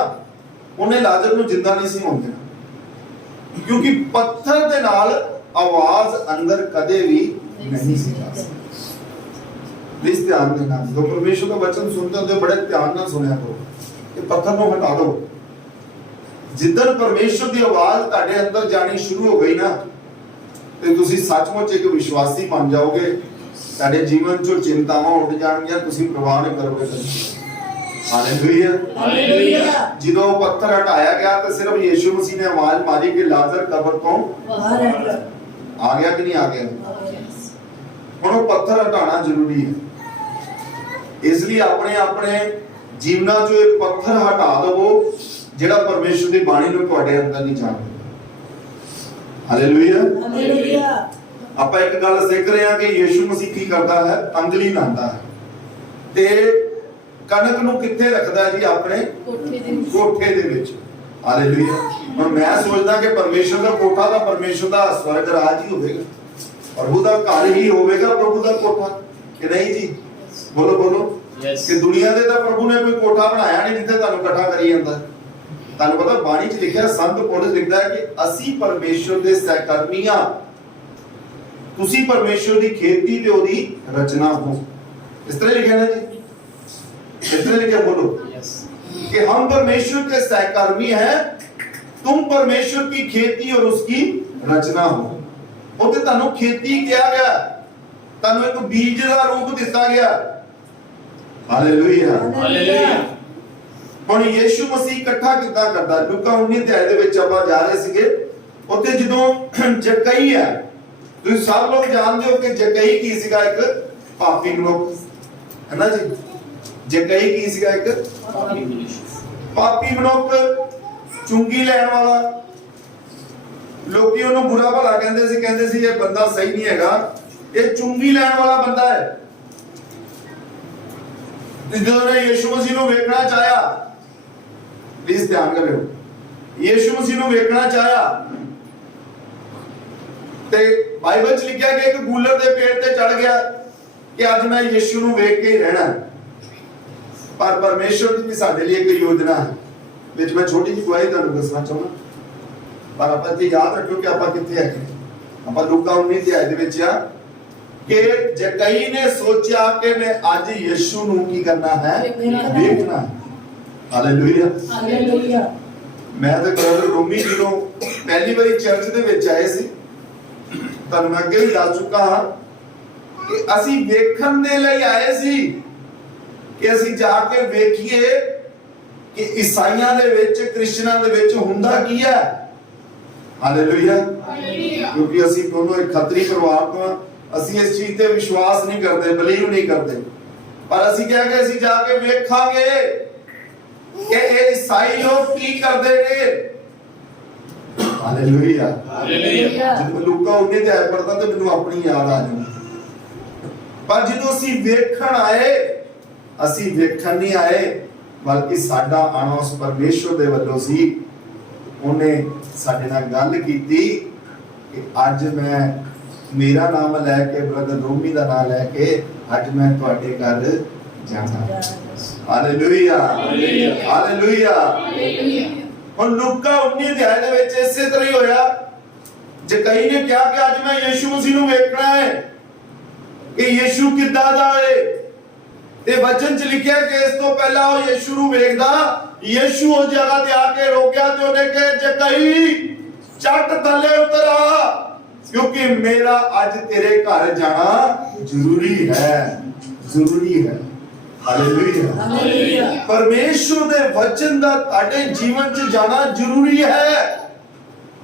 ਉਹਨੇ ਲਾਜ਼ਰ ਨੂੰ ਜਿੰਦਾ ਨਹੀਂ ਸੀ ਹੋਣ ਦੇਣਾ, ਕਿਉਂਕਿ ਪੱਥਰ ਦੇ ਨਾਲ ਆਵਾਜ਼ ਅੰਦਰ ਕਦੇ ਵੀ ਨਹੀਂ ਸੀ ਜਾ ਸਕਦੀ। ਪਲੀਜ਼ ਧਿਆਨ ਦੇਣਾ, ਜਦੋਂ ਪਰਮੇਸ਼ਰ ਦਾ ਵਚਨ ਸੁਣਦੇ ਹੋ ਬੜੇ ਧਿਆਨ ਨਾਲ ਸੁਣਿਆ ਕਰੋ ਕਿ ਪੱਥਰ ਨੂੰ ਹਟਾ ਦਿਓ। ਜਿੱਦਣ ਪਰਮੇਸ਼ਰ ਦੀ ਆਵਾਜ਼ ਤੁਹਾਡੇ ਅੰਦਰ ਜਾਣੀ ਸ਼ੁਰੂ ਹੋ ਗਈ ਨਾ, ਤੇ ਤੁਸੀਂ ਸੱਚਮੁੱਚ ਇੱਕ ਵਿਸ਼ਵਾਸੀ ਬਣ ਜਾਓਗੇ। ਤੁਹਾਡੇ ਜੀਵਨ ਚੋਂ ਚਿੰਤਾਵਾਂ ਉੱਡ ਜਾਣਗੀਆਂ, ਤੁਸੀਂ ਪ੍ਰਵਾਹ ਨਹੀਂ ਕਰੋਗੇ ਕਦੇ। ਹਾਲੇਲੂਇਆ। ਹਾਲੇਲੂਇਆ। ਜਦੋਂ ਪੱਥਰ ਹਟਾਇਆ ਗਿਆ ਤਾਂ ਸਿਰਫ ਯੀਸ਼ੂ ਮਸੀਹ ਨੇ ਆਵਾਜ਼ ਮਾਰੀ ਕਿ ਲਾਜ਼ਰ ਕਬਰ ਤੋਂ ਬਾਹਰ ਹੈ। आ गया कि नहीं आ गया? ਹੁਣ ਉਹ ਪੱਥਰ ਹਟਾਉਣਾ ਜ਼ਰੂਰੀ ਹੈ। ਇਸ ਲਈ ਆਪਣੇ ਆਪਣੇ ਜੀਵਨਾਂ ਚੋਂ ਇਹ ਪੱਥਰ ਹਟਾ ਦਵੋ ਜਿਹੜਾ ਪਰਮੇਸ਼ਰ ਦੀ ਬਾਣੀ ਨੂੰ ਤੁਹਾਡੇ ਅੰਦਰ ਨਹੀਂ ਜਾਣਦਾ। Hallelujah hallelujah. ਆਪਾਂ ਇੱਕ ਗੱਲ ਸਿੱਖ ਰਹੇ ਹਾਂ ਕਿ ਯਿਸੂ ਮਸੀਹ ਕੀ ਕਰਦਾ ਹੈ? ਅੰਗਲੀ ਲਾਂਦਾ ਹੈ ਤੇ ਕਣਕ ਨੂੰ ਕਿੱਥੇ ਰੱਖਦਾ ਹੈ ਜੀ? ਆਪਣੇ ਕੋਠੇ ਦੇ ਵਿੱਚ। ਹਾਲੇਲੂਇਆ। ਹੁਣ ਮੈਂ ਸੋਚਦਾ ਕਿ ਪਰਮੇਸ਼ਰ ਦਾ ਕੋਠਾ ਤਾਂ ਪਰਮੇਸ਼ਰ ਦਾ ਸਵਰਗ ਰਾਜ ਹੀ ਹੋਵੇਗਾ, ਪ੍ਰਭੂ ਦਾ ਘਰ ਹੀ ਹੋਵੇਗਾ ਪ੍ਰਭੂ ਦਾ ਕੋਠਾ, ਕਿ ਨਹੀਂ ਜੀ? ਬੋਲੋ ਬੋਲੋ। ਕਿ ਦੁਨੀਆ ਦੇ ਤਾਂ ਪ੍ਰਭੂ ਨੇ ਕੋਈ ਕੋਠਾ ਬਣਾਇਆ ਨਹੀਂ ਜਿੱਥੇ ਤੁਹਾਨੂੰ ਇਕੱਠਾ ਕਰੀ ਜਾਂਦਾ। ਤੁਹਾਨੂੰ ਪਤਾ ਬਾਣੀ 'ਚ ਲਿਖਿਆ, ਸੰਤ ਪੌਲਸ ਲਿਖਦਾ ਹੈ ਕਿ ਅਸੀਂ ਪਰਮੇਸ਼ਰ ਦੇ ਸਹਿਕਰਮੀ ਹਾਂ, ਤੁਸੀਂ ਪਰਮੇਸ਼ਰ ਦੀ ਖੇਤੀ ਤੇ ਉਹਦੀ ਰਚਨਾ ਹੋ। ਇਸ ਤਰ੍ਹਾਂ ਲਿਖਿਆ ਨਾ ਜੀ, इस तरह लिखा, बोलो कि हम परमेश्वर के सहकर्मी हैं, तुम परमेश्वर की खेती और उसकी रचना हो। उसे तानु खेती किया गया, तानु एक बीज का रूप दिता गया। Hallelujah hallelujah. ਹੁਣ ਯीशु ਮਸੀਹ ਇਕੱਠਾ ਕਿੱਦਾਂ ਕਰਦਾ? ਲੂਕਾ 19 ਅਧਿਆਇ ਦੇ ਵਿੱਚ ਆਪਾਂ ਜਾ ਰਹੇ ਸੀਗੇ। ਉੱਥੇ ਜਦੋਂ ਜਕਈ ਹੈ, ਤੁਸੀਂ ਸਭ ਲੋਕ ਜਾਣਦੇ ਹੋ ਕਿ ਜਕਈ ਕੀ ਸੀਗਾ? ਇੱਕ ਪਾਪੀ ਮਨੁੱਖ ਹੈ ਨਾ ਜੀ। ਜਕਈ ਕੀ ਸੀਗਾ? ਇੱਕ ਪਾਪੀ ਮਨੁੱਖ, ਚੁੰਗੀ ਲੈਣ ਵਾਲਾ। ਲੋਕੀ ਉਹਨੂੰ ਬੁਰਾ ਭਲਾ ਕਹਿੰਦੇ ਸੀ ਇਹ ਬੰਦਾ ਸਹੀ ਨਹੀਂ ਹੈਗਾ, ਇਹ ਚੁੰਗੀ ਲੈਣ ਵਾਲਾ ਬੰਦਾ ਹੈ। ਜਦੋਂ ਨੇ ਯਿਸੂ ਮਸੀਹ ਨੂੰ ਵੇਖਣਾ ਚਾਹਿਆ, ਪਲੀਜ਼ ਧਿਆਨ ਕਰਿਓ, ਯਿਸੂ ਮਸੀਹ ਨੂੰ ਵੇਖਣਾ ਚਾਹਿਆ ਤੇ ਬਾਈਬਲ 'ਚ ਲਿਖਿਆ ਕਿ ਇੱਕ ਗੂਲਰ ਦੇ ਪੇੜ ਤੇ ਚੜ ਗਿਆ ਕਿ ਅੱਜ ਮੈਂ ਯਿਸੂ ਨੂੰ ਵੇਖ ਕੇ ਹੀ ਰਹਿਣਾ। ਪਰ ਪਰਮੇਸ਼ਰ ਦੀ ਵੀ ਸਾਡੇ ਲਈ ਇੱਕ ਯੋਜਨਾ ਹੈ, ਵਿੱਚ ਮੈਂ ਛੋਟੀ ਜਿਹੀ ਗਵਾਹੀ ਤੁਹਾਨੂੰ ਦੱਸਣਾ ਚਾਹੁੰਦਾ। ਪਰ ਆਪਾਂ ਇਹ ਯਾਦ ਰੱਖਿਓ ਕਿ ਆਪਾਂ ਕਿੱਥੇ ਹੈਗੇ। ਆਪਾਂ ਲੂਕਾ 19 ਅਧਿਆਇ ਦੇ ਵਿੱਚ ਆ ਕਿ ਜਕਈ ਨੇ ਸੋਚਿਆ ਕਿ ਮੈਂ ਅੱਜ ਯਿਸੂ ਨੂੰ ਕੀ ਕਰਨਾ ਹੈ? ਵੇਖਣਾ। Hallelujah hallelujah. ਮੈਂ ਤਾਂ ਬ੍ਰਦਰ ਰੋਮੀ ਜੀ ਨੂੰ ਪਹਿਲੀ ਵਾਰੀ ਚਰਚ ਦੇ ਵਿੱਚ ਆਏ ਸੀ, ਤੁਹਾਨੂੰ ਮੈਂ ਅੱਗੇ ਵੀ ਦੱਸ ਚੁੱਕਾ ਹਾਂ ਕਿ ਅਸੀਂ ਵੇਖਣ ਦੇ ਲਈ ਆਏ ਸੀ ਕਿ ਅਸੀਂ ਜਾ ਕੇ ਵੇਖੀਏ ਕਿ ਈਸਾਈਆਂ ਦੇ ਵਿੱਚ, ਕ੍ਰਿਸਚਨਾਂ ਦੇ ਵਿੱਚ ਹੁੰਦਾ ਕੀ ਹੈ। ਹਾਲੇਲੂਇਆ। ਕਿਉਂਕਿ ਅਸੀਂ ਦੋਨੋਂ ਇੱਕ ਖੱਤਰੀ ਪਰਿਵਾਰ ਤੋਂ, ਅਸੀਂ ਇਸ ਚੀਜ਼ ਤੇ ਵਿਸ਼ਵਾਸ ਨਹੀਂ ਕਰਦੇ, ਬਲੀਵ ਨਹੀਂ ਕਰਦੇ, ਪਰ ਅਸੀਂ ਕਿਹਾ ਕਿ ਅਸੀਂ ਜਾ ਕੇ ਵੇਖਾਂਗੇ ਕਿ ਇਹ ਈਸਾਈ ਲੋਕ ਕੀ ਕਰਦੇ ਨੇ। Hallelujah hallelujah. ਜਦੋਂ ਲੂਕਾ 19 ਅਧਿਆਇ ਪੜ੍ਹਦਾ ਤੇ ਮੈਨੂੰ ਆਪਣੀ ਯਾਦ ਆ ਜਾਂਦੀ। ਪਰ ਜਦੋਂ ਅਸੀਂ ਵੇਖਣ ਆਏ, ਅਸੀਂ ਵੇਖਣ ਨਹੀਂ ਆਏ, ਬਲਕਿ ਸਾਡਾ ਆਣਾ ਉਸ ਪਰਮੇਸ਼ਰ ਦੇ ਵੱਲੋਂ ਸੀ। ਉਹਨੇ ਸਾਡੇ ਨਾਲ ਗੱਲ ਕੀਤੀ ਕਿ ਅੱਜ ਮੈਂ ਮੇਰਾ ਨਾਮ ਲੈ ਕੇ, ਬ੍ਰਦਰ ਰੋਮੀ ਦਾ ਨਾਮ ਲੈ ਕੇ, ਅੱਜ ਮੈਂ ਤੁਹਾਡੇ ਘਰ ਜਾਣਾ। Hallelujah hallelujah. ਹੁਣ ਲੂਕਾ 19 ਅਧਿਆਇ ਦੇ ਵਿੱਚ ਇਸੇ ਤਰ੍ਹਾਂ ਹੀ ਹੋਇਆ। ਜਕਈ ਨੇ ਕਿਹਾ ਕਿ ਅੱਜ ਮੈਂ ਯਿਸੂ ਮਸੀਹ ਨੂੰ ਵੇਖਣਾ ਹੈ ਕਿ ਯਿਸੂ ਕਿੱਦਾਂ ਦਾ ਹੈ। ਤੇ ਵਚਨ 'ਚ ਲਿਖਿਆ ਕਿ ਇਸ ਤੋਂ ਪਹਿਲਾਂ ਉਹ ਯਿਸੂ ਨੂੰ ਵੇਖਦਾ, ਯਿਸੂ ਉਸ ਜਗ੍ਹਾ ਤੇ ਆ ਕੇ ਰੋਕਿਆ ਤੇ ਉਹਨੇ ਕਿਹਾ ਜਕਈ ਚੱਟ ਥੱਲੇ ਉਤਰ ਆ, ਕਿਉਂਕਿ ਮੇਰਾ ਅੱਜ ਤੇਰੇ ਘਰ ਜਾਣਾ ਜ਼ਰੂਰੀ ਹੈ, ਜ਼ਰੂਰੀ ਹੈ। Hallelujah hallelujah. ਪਰਮੇਸ਼ਰ ਦੇ ਵਚਨ ਦਾ ਤੁਹਾਡੇ ਜੀਵਨ 'ਚ ਜਾਣਾ ਜ਼ਰੂਰੀ ਹੈ।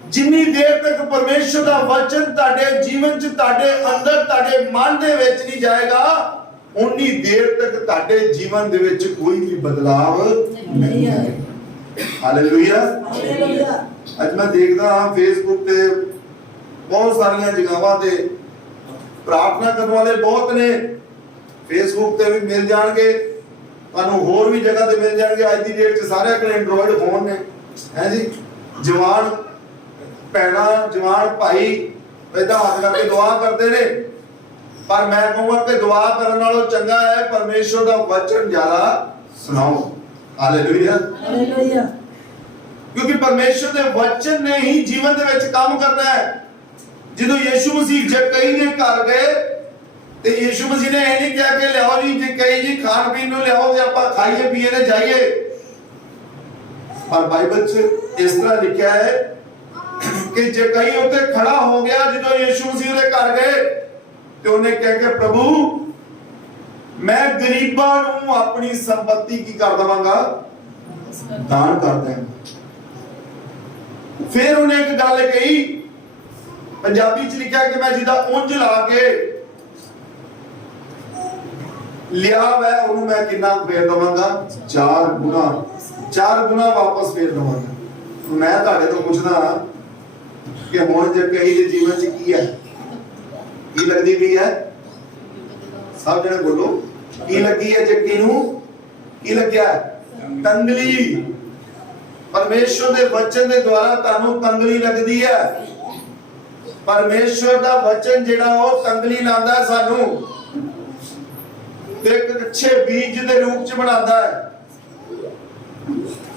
ਜਿੰਨੀ ਦੇਰ ਤੱਕ ਪਰਮੇਸ਼ਰ ਦਾ ਵਚਨ ਤੁਹਾਡੇ ਜੀਵਨ 'ਚ, ਤੁਹਾਡੇ ਅੰਦਰ, ਤੁਹਾਡੇ ਮਨ ਦੇ ਵਿੱਚ ਨਹੀਂ ਜਾਏਗਾ, ਉਨੀ ਦੇਰ ਤੱਕ ਤੁਹਾਡੇ ਜੀਵਨ ਦੇ ਵਿੱਚ ਕੋਈ ਵੀ ਬਦਲਾਵ ਨਹੀਂ ਆਏਗਾ। Hallelujah hallelujah. ਅੱਜ ਮੈਂ ਦੇਖਦਾ ਹਾਂ ਫੇਸਬੁੱਕ ਤੇ ਬਹੁਤ ਸਾਰੀਆਂ ਜਗ੍ਹਾਵਾਂ ਤੇ ਪ੍ਰਾਰਥਨਾ ਕਰਨ ਵਾਲੇ ਬਹੁਤ ਨੇ। ਫੇਸਬੁੱਕ ਤੇ ਵੀ ਮਿਲ ਜਾਣਗੇ ਤੁਹਾਨੂੰ, ਹੋਰ ਵੀ ਜਗ੍ਹਾ ਤੇ ਮਿਲ ਜਾਣਗੇ। ਅੱਜ ਦੀ ਡੇਟ 'ਚ ਸਾਰਿਆਂ ਕੋਲ ਐਂਡਰੋਇਡ ਫੋਨ ਨੇ, ਹੈ ਜੀ। ਜਵਾਨ ਭੈਣਾਂ, ਜਵਾਨ ਭਾਈ ਏਦਾਂ ਹੱਥ ਕਰਕੇ ਦੁਆ ਕਰਦੇ ਨੇ, ਪਰ ਮੈਂ ਕਹੂੰਗਾ ਕਿ ਦੁਆ ਕਰਨ ਨਾਲੋਂ ਚੰਗਾ ਹੈ ਪਰਮੇਸ਼ਰ ਦਾ ਵਚਨ ਜ਼ਿਆਦਾ ਸੁਣਾਓ। Hallelujah hallelujah. ਕਿਉਂਕਿ ਪਰਮੇਸ਼ਰ ਦੇ ਵਚਨ ਨੇ ਹੀ ਜੀਵਨ ਦੇ ਵਿੱਚ ਕੰਮ ਕਰਨਾ ਹੈ। ਜਦੋਂ ਯਿਸੂ ਮਸੀਹ ਜਕਈ ਦੇ ਘਰ ਗਏ ਤੇ ਯਿਸੂ ਮਸੀਹ ਨੇ ਇਹ ਨਹੀਂ ਕਿਹਾ ਕਿ ਲਿਆਓ ਜੀ ਜਕਈ ਜੀ ਖਾਣ ਪੀਣ ਨੂੰ ਲਿਆਓ ਤੇ ਆਪਾਂ ਖਾਈਏ ਪੀਏ ਤੇ ਜਾਈਏ। ਪਰ ਬਾਈਬਲ 'ਚ ਇਸ ਤਰ੍ਹਾਂ ਲਿਖਿਆ ਹੈ ਕਿ ਜਕਈ ਉੱਤੇ ਖੜਾ ਹੋ ਗਿਆ ਜਦੋਂ ਯਿਸੂ ਮਸੀਹ ਦੇ ਘਰ ਗਏ ਤੇ ਉਹਨੇ ਕਿਹਾ ਕਿ ਪ੍ਰਭੂ ਮੈਂ ਗਰੀਬਾਂ ਨੂੰ ਆਪਣੀ ਸੰਪत्ति ਕੀ ਕਰ ਦਵਾਂਗਾ? ਦਾਨ ਕਰ ਦਾਂਗਾ। ਫਿਰ ਉਹਨੇ ਇੱਕ ਗੱਲ ਕਹੀ पंजाबी च लिखा कि मैं जिदा उंज ला के लिया वै ओनू मैं कितना फेर दवांगा 4 गुना वापस फेर दवांगा। मैं तुहाडे तो पुछदा कि हुण जक्कई दे जीवन च की है, की लगदी पई है? सब जने बोलो की लगी है जक्की नू? की लग्या? तंगली। परमेश्वर दे वचन दे द्वारा तानू तंगली लगदी है। परमेश्वर दा वचन जेड़ा ओ तंगली लांदा है सानू एक अच्छे बीज दे रूप च बनाता है।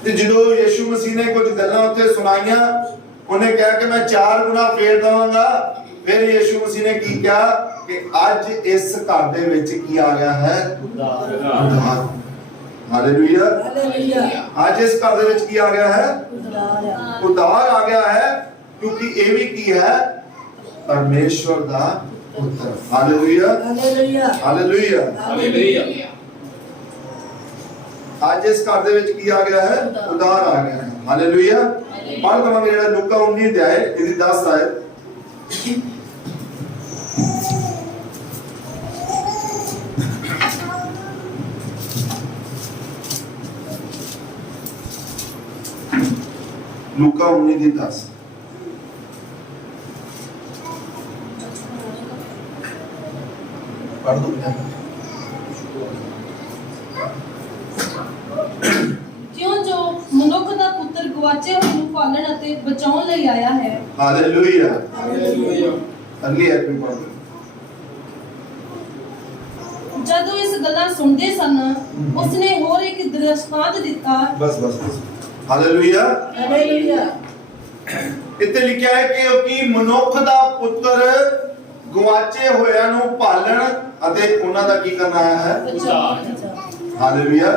ते जदों यीशु मसीह ने कुछ गल्लां उत्थे सुनाइयां, उन्हें कहा कि मैं 4 गुना फेर दवांगा। फिर यीशु मसीह ने की कहा कि आज इस घर दे विच की आ गया है? उद्धार। हालेलुया। आज इस घर दे विच की आ गया है? उद्धार आ गया है, क्योंकि ये भी की है परमेश्वर दा पुत्र। Hallelujah hallelujah hallelujah. आज इस घर दे विच की आ गया है? उद्धार आ गया है। हालेलुया। पढ़ दवांगे जेड़ा लूका 19 अध्याय इसदी 10 आयत। लूका 19 दी 10। पढ़ दो क्यों जो मनुख दा पुत्र गवाचे होए ਨੂੰ ਪਾਲਣ ਅਤੇ ਬਚਾਉਣ ਲਈ ਆਇਆ ਹੈ। Hallelujah hallelujah. अगली आयत में पढ़ो। ਜਦੋਂ ਇਸ ਗੱਲਾਂ ਸੁਣਦੇ ਸਨ ਉਸਨੇ ਹੋਰ ਇੱਕ ਦ੍ਰਿਸ਼ਟਾਂਤ ਦਿੱਤਾ। बस बस बस। Hallelujah hallelujah. ਇੱਥੇ ਲਿਖਿਆ ਹੈ ਕਿ ਮਨੁੱਖ ਦਾ ਪੁੱਤਰ ਗਵਾਚੇ ਹੋਇਆਂ ਨੂੰ ਪਾਲਣ ਅਤੇ ਉਹਨਾਂ ਦਾ ਕੀ ਕਰਨਾ ਆਇਆ ਹੈ? ਬਚਾਉਣ। ਹਾਲੇਲੂਇਆ।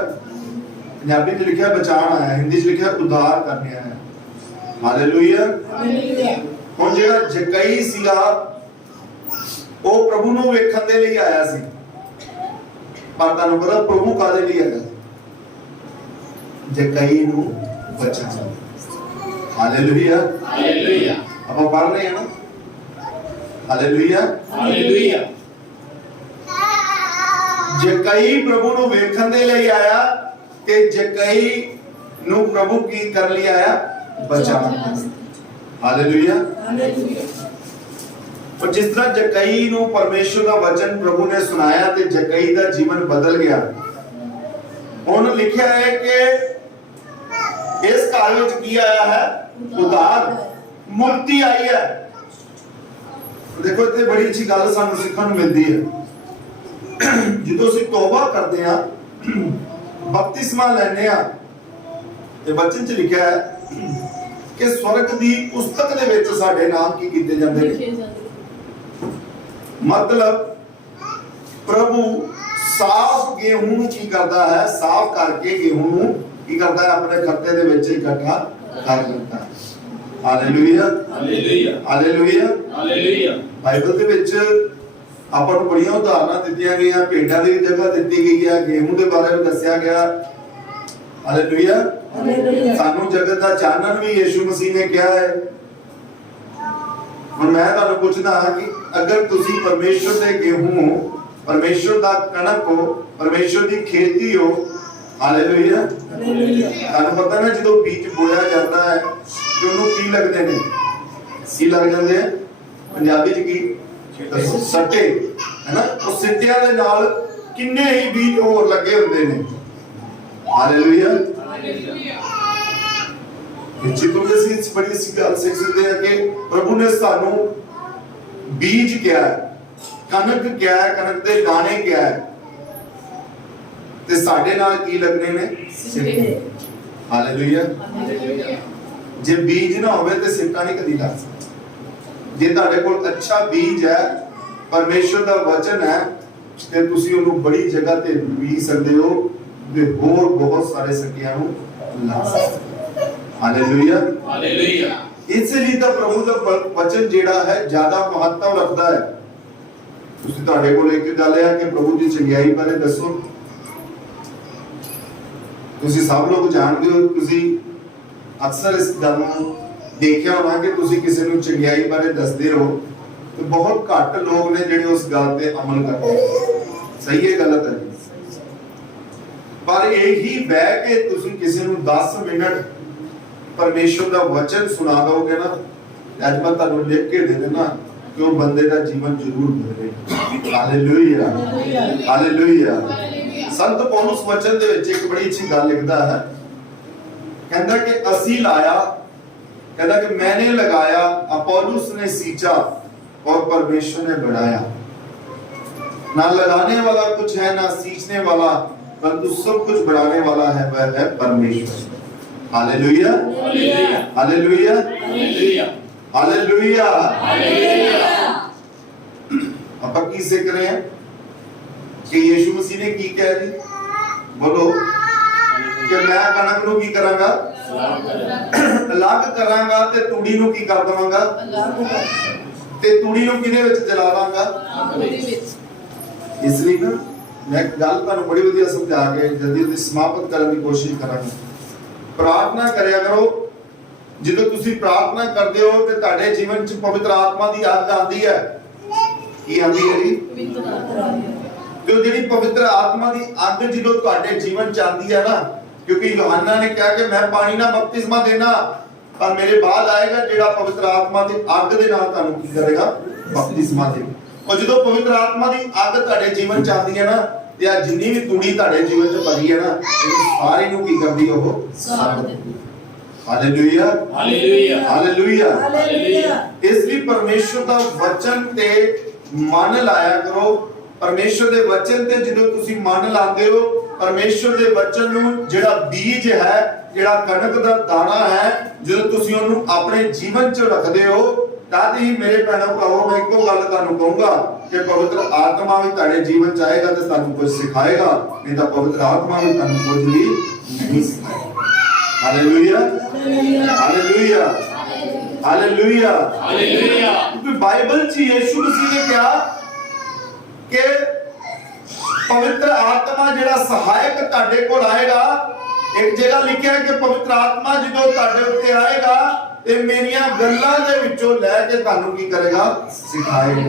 ਪੰਜਾਬੀ ਚ ਲਿਖਿਆ ਬਚਾਉਣ ਆਇਆ, ਹਿੰਦੀ ਚ ਲਿਖਿਆ ਉद्धार ਕਰਨੇ ਆਇਆ। Hallelujah hallelujah. ਹੁਣ ਜਿਹੜਾ ਜਕਈ ਸੀਗਾ ਉਹ ਪ੍ਰਭੂ ਨੂੰ ਵੇਖਣ ਦੇ ਲਈ ਆਇਆ ਸੀ, ਪਰ ਤੁਹਾਨੂੰ ਪਤਾ ਪ੍ਰਭੂ ਕਾਦੇ ਲਈ ਆਇਆ? ਜਕਈ ਨੂੰ ਬਚਾਉਣ। Hallelujah hallelujah. ਆਪਾਂ ਪੜ੍ਹ ਰਹੇ ਹਾਂ ਨਾ? Hallelujah hallelujah. जकई प्रभु ਨੂੰ ਵੇਖਣ ਦੇ ਲਈ ਆਇਆ ਤੇ ਜਕਈ ਨੂੰ ਪ੍ਰਭੂ ਕੀ ਕਰ ਲਈ ਆਇਆ? ਬਚਾਉਣ। ਹਾਲੇਲੁਇਆ ਹਾਲੇਲੁਇਆ। और जिस तरह जकई ਨੂੰ परमेश्वर ਦਾ वचन प्रभु ने सुनाया ਤੇ जकई ਦਾ ਜੀਵਨ ਬਦਲ ਗਿਆ। ਹੁਣ ਲਿਖਿਆ ਹੈ ਕਿ ਇਸ ਘਰ ਵਿੱਚ ਕੀ ਆਇਆ ਹੈ? ਉद्धार, ਮੁਕਤੀ ਆਈ ਹੈ। देखो इतने बड़ी अच्छी गल सानू सीखने मिलती है। जो असीं तौबा करते हैं, बपतिस्मा लैने ते वचन च लिखा है कि स्वर्ग दी पुस्तक दे विच साडे नाम की कीते जांदे ने। मतलब प्रभु साफ गेहूं नूं की करदा है? साफ करके गेहूं नूं की करदा है? अपने खत्ते दे विच इकट्ठा कर लेता है। Hallelujah hallelujah hallelujah hallelujah. Bible ਦੇ ਵਿੱਚ ਆਪਾਂ ਨੂੰ ਬੜੀਆਂ ਉਦਾਹਰਨਾਂ ਦਿੱਤੀਆਂ ਗਈਆਂ, ਭੇਡਾਂ ਦੀ ਜਗ੍ਹਾ ਦਿੱਤੀ ਗਈ ਹੈ, ਗੇਹੂੰ ਦੇ ਬਾਰੇ ਵਿੱਚ ਦੱਸਿਆ ਗਿਆ। ਹਾਲੇਲੁਇਆ ਹਾਲੇਲੁਇਆ। ਸਾਨੂੰ ਜਗਤ ਦਾ ਚਾਨਣ ਵੀ ਯੀਸ਼ੂ ਮਸੀਹ ਨੇ ਕਿਹਾ ਹੈ। ਹੁਣ ਮੈਂ ਤੁਹਾਨੂੰ ਪੁੱਛਦਾ ਹਾਂ ਕਿ ਅਗਰ ਤੁਸੀਂ ਪਰਮੇਸ਼ਰ ਦੇ ਗੇਹੂੰ ਹੋ, ਪਰਮੇਸ਼ਰ ਦਾ ਕਣਕ ਹੋ, ਪਰਮੇਸ਼ਰ ਦੀ ਖੇਤੀ ਹੋ, ਹਾਲੇਲੁਇਆ ਹਾਲੇਲੁਇਆ। ਤੁਹਾਨੂੰ ਪਤਾ ਨਾ ਜਦੋਂ ਬੀਜ ਬੋਇਆ ਜਾਂਦਾ ਹੈ ਤੇ ਉਹਨੂੰ ਕੀ ਲੱਗਦੇ ਨੇ? ਕੀ ਲੱਗ ਜਾਂਦੇ ਆ? ਪੰਜਾਬੀ ਚ ਕੀ? ਸੱਟੇ, ਹੈ ਨਾ? ਉਹ ਸਿੱਟਿਆਂ ਦੇ ਨਾਲ ਕਿੰਨੇ ਹੀ ਬੀਜ ਹੋਰ ਲੱਗੇ ਹੁੰਦੇ ਨੇ। Hallelujah hallelujah. ਜਿੱਦੋਂ ਅਸੀਂ ਇਸ ਬੜੀ ਸੀ ਗੱਲ ਸਿੱਖ ਸਕਦੇ ਹਾਂ ਕਿ ਪ੍ਰਭੂ ਨੇ ਸਾਨੂੰ ਬੀਜ ਕਿਹਾ ਹੈ, ਕਣਕ ਕਿਹਾ ਹੈ, ਕਣਕ ਦੇ ਦਾਣੇ ਕਿਹਾ ਹੈ, ਤੇ ਸਾਡੇ ਨਾਲ ਕੀ ਲੱਗਣੇ ਨੇ? ਸਿੱਟੇ। Hallelujah hallelujah. ਜੇ ਬੀਜ ਨਾ ਹੋਵੇ ਤੇ ਸਿੱਟਾ ਨਹੀਂ ਕਦੀ ਲੱਗ ਸਕਦਾ। ਜੇ ਤੁਹਾਡੇ ਕੋਲ ਅੱਛਾ ਬੀਜ ਹੈ, ਪਰਮੇਸ਼ਰ ਦਾ ਵਚਨ ਹੈ, ਤੇ ਤੁਸੀਂ ਉਹਨੂੰ ਬੜੀ ਜਗ੍ਹਾ ਤੇ ਬੀਜ ਸਕਦੇ ਹੋ ਤੇ ਹੋਰ ਬਹੁਤ ਸਾਰੇ ਸੱਟਿਆਂ ਨੂੰ ਲਾ ਸਕਦੇ ਹੋ। Hallelujah hallelujah. ਇਸ ਲਈ ਤਾਂ ਪ੍ਰਭੂ ਦਾ ਵਚਨ ਜਿਹੜਾ ਹੈ ਜ਼ਿਆਦਾ ਮਹੱਤਵ ਰੱਖਦਾ ਹੈ। ਤੁਸੀਂ ਤੁਹਾਡੇ ਕੋਲ ਇੱਕ ਗੱਲ ਹੈ ਕਿ ਪ੍ਰਭੂ ਦੀ ਚੰਗਿਆਈ ਬਾਰੇ ਦੱਸੋ। ਤੁਸੀਂ ਸਭ ਲੋਕ ਜਾਣਦੇ ਹੋ, ਤੁਸੀਂ ਅਕਸਰ ਇਸ ਗੱਲ ਨੂੰ ਦੇਖਿਆ ਹੋਣਾ ਕਿ ਤੁਸੀਂ ਕਿਸੇ ਨੂੰ ਚੰਗਿਆਈ ਬਾਰੇ ਦੱਸਦੇ ਹੋ ਤੇ ਬਹੁਤ ਘੱਟ ਲੋਕ ਨੇ ਜਿਹੜੇ ਉਸ ਗੱਲ ਤੇ ਅਮਲ ਕਰਦੇ ਨੇ। ਸਹੀ ਹੈ ਗਲਤ ਹੈ? ਪਰ ਇਹੀ ਬਹਿ ਕੇ ਤੁਸੀਂ ਕਿਸੇ ਨੂੰ 10 ਮਿੰਟ ਪਰਮੇਸ਼ਰ ਦਾ ਵਚਨ ਸੁਣਾ ਦੋਗੇ ਨਾ, ਅੱਜ ਮੈਂ ਤੁਹਾਨੂੰ ਲਿਖ ਕੇ ਦੇ ਦੇਣਾ ਕਿ ਉਹ ਬੰਦੇ ਦਾ ਜੀਵਨ ਜ਼ਰੂਰ ਬਦਲੇ। Hallelujah, hallelujah. ਸੰਤ ਪੌਲੁਸ ਵਚਨ ਦੇ ਵਿੱਚ ਇੱਕ ਬੜੀ ਅੱਛੀ ਗੱਲ ਲਿਖਦਾ ਹੈ, कहता कि असी लाया, कहता कि मैंने लगाया, अपोलोस ने सींचा और परमेश्वर ने बढ़ाया। ना लगाने वाला कुछ है ना सींचने वाला, परंतु सब कुछ बढ़ाने वाला है, वह है परमेश्वर। Hallelujah, hallelujah, hallelujah. आप की सिख रहे हैं कि यीशु मसीह ने की कह दी? बोलो कि मैं कणक ਨੂੰ ਕੀ ਕਰਾਂਗਾ? ਅਲੱਗ ਕਰਾਂਗਾ ਤੇ ਤੂੜੀ ਨੂੰ ਕੀ ਕਰ ਦਵਾਂਗਾ? ਤੇ ਤੂੜੀ ਨੂੰ ਕਿਹਦੇ ਵਿੱਚ ਜਲਾ ਦਾਂਗਾ? ਇਸ ਲਈ ਨਾ ਮੈਂ ਗੱਲ ਤੁਹਾਨੂੰ ਬੜੀ ਵਧੀਆ ਸਮਝਾ ਕੇ ਜਲਦੀ ਸਮਾਪਤ ਕਰਨ ਦੀ ਕੋਸ਼ਿਸ਼ ਕਰਾਂਗਾ। ਪ੍ਰਾਰਥਨਾ ਕਰਿਆ ਕਰੋ। ਜਦੋਂ ਤੁਸੀਂ ਪ੍ਰਾਰਥਨਾ ਕਰਦੇ ਹੋ ਤੇ ਤੁਹਾਡੇ ਜੀਵਨ 'ਚ ਪਵਿੱਤਰ ਆਤਮਾ ਦੀ ਅੱਗ ਆਉਂਦੀ ਹੈ। ਕੀ ਆਉਂਦੀ ਹੈ ਜੀ? ਜੋ ਜਿਹੜੀ ਪਵਿੱਤਰ ਆਤਮਾ ਦੀ ਅੱਗ ਜਦੋਂ ਤੁਹਾਡੇ ਜੀਵਨ 'ਚ ਆਉਂਦੀ ਹੈ ਨਾ, क्योंकि यूहन्ना ने कहा कि मैं पानी ना बपतिस्मा देना, पर मेरे बाद आएगा जेड़ा पवित्र आत्मा दी आग दे नाल तानू की करेगा? बपतिस्मा देगा। और जदों पवित्र आत्मा दी आग तुहाडे जीवन च आंदी है ना, ते आ जिन्नी भी तूड़ी तुहाडे जीवन च भरी है ना, सारी नू की करदी ओह साड़ दिंदी। Hallelujah, hallelujah, hallelujah, hallelujah. इसलिए परमेश्वर दा वचन ते मन लाया करो। परमेश्वर दे वचन ते जदों तुसी मन लांदे हो, परमेश्वर दे वचन ਨੂੰ ਜਿਹੜਾ ਬੀਜ ਹੈ, ਜਿਹੜਾ ਕਣਕ ਦਾ ਦਾਣਾ ਹੈ, ਜਦੋਂ ਤੁਸੀਂ ਉਹਨੂੰ ਆਪਣੇ ਜੀਵਨ 'ਚ ਰੱਖਦੇ ਹੋ, ਤਦ ਹੀ ਮੇਰੇ ਭੈਣੋ ਭਰਾਵੋ ਮੈਂ ਇੱਕੋ ਗੱਲ ਤੁਹਾਨੂੰ ਕਹੂੰਗਾ ਕਿ ਪਵਿੱਤਰ ਆਤਮਾ ਵੀ ਤੁਹਾਡੇ ਜੀਵਨ 'ਚ ਆਏਗਾ ਤੇ ਤੁਹਾਨੂੰ ਕੁਝ ਸਿਖਾਏਗਾ, ਨਹੀਂ ਤਾਂ ਪਵਿੱਤਰ ਆਤਮਾ ਵੀ ਤੁਹਾਨੂੰ ਕੁਝ ਵੀ ਨਹੀਂ ਸਿਖਾਏਗਾ। Hallelujah, hallelujah, hallelujah, hallelujah. ਕਿਉਂਕਿ ਬਾਈਬਲ 'ਚ ਯਿਸੂ ਮਸੀਹ ਨੇ ਕਿਹਾ ਕਿ पवित्र आत्मा जेड़ा सहायक ताड़े कोल आएगा, एक जगह लिखा है कि पवित्र आत्मा जो ताड़े उत्ते आएगा ते मेरियां गल्लां दे विचों लैके तानू की करेगा? सिखाएगा।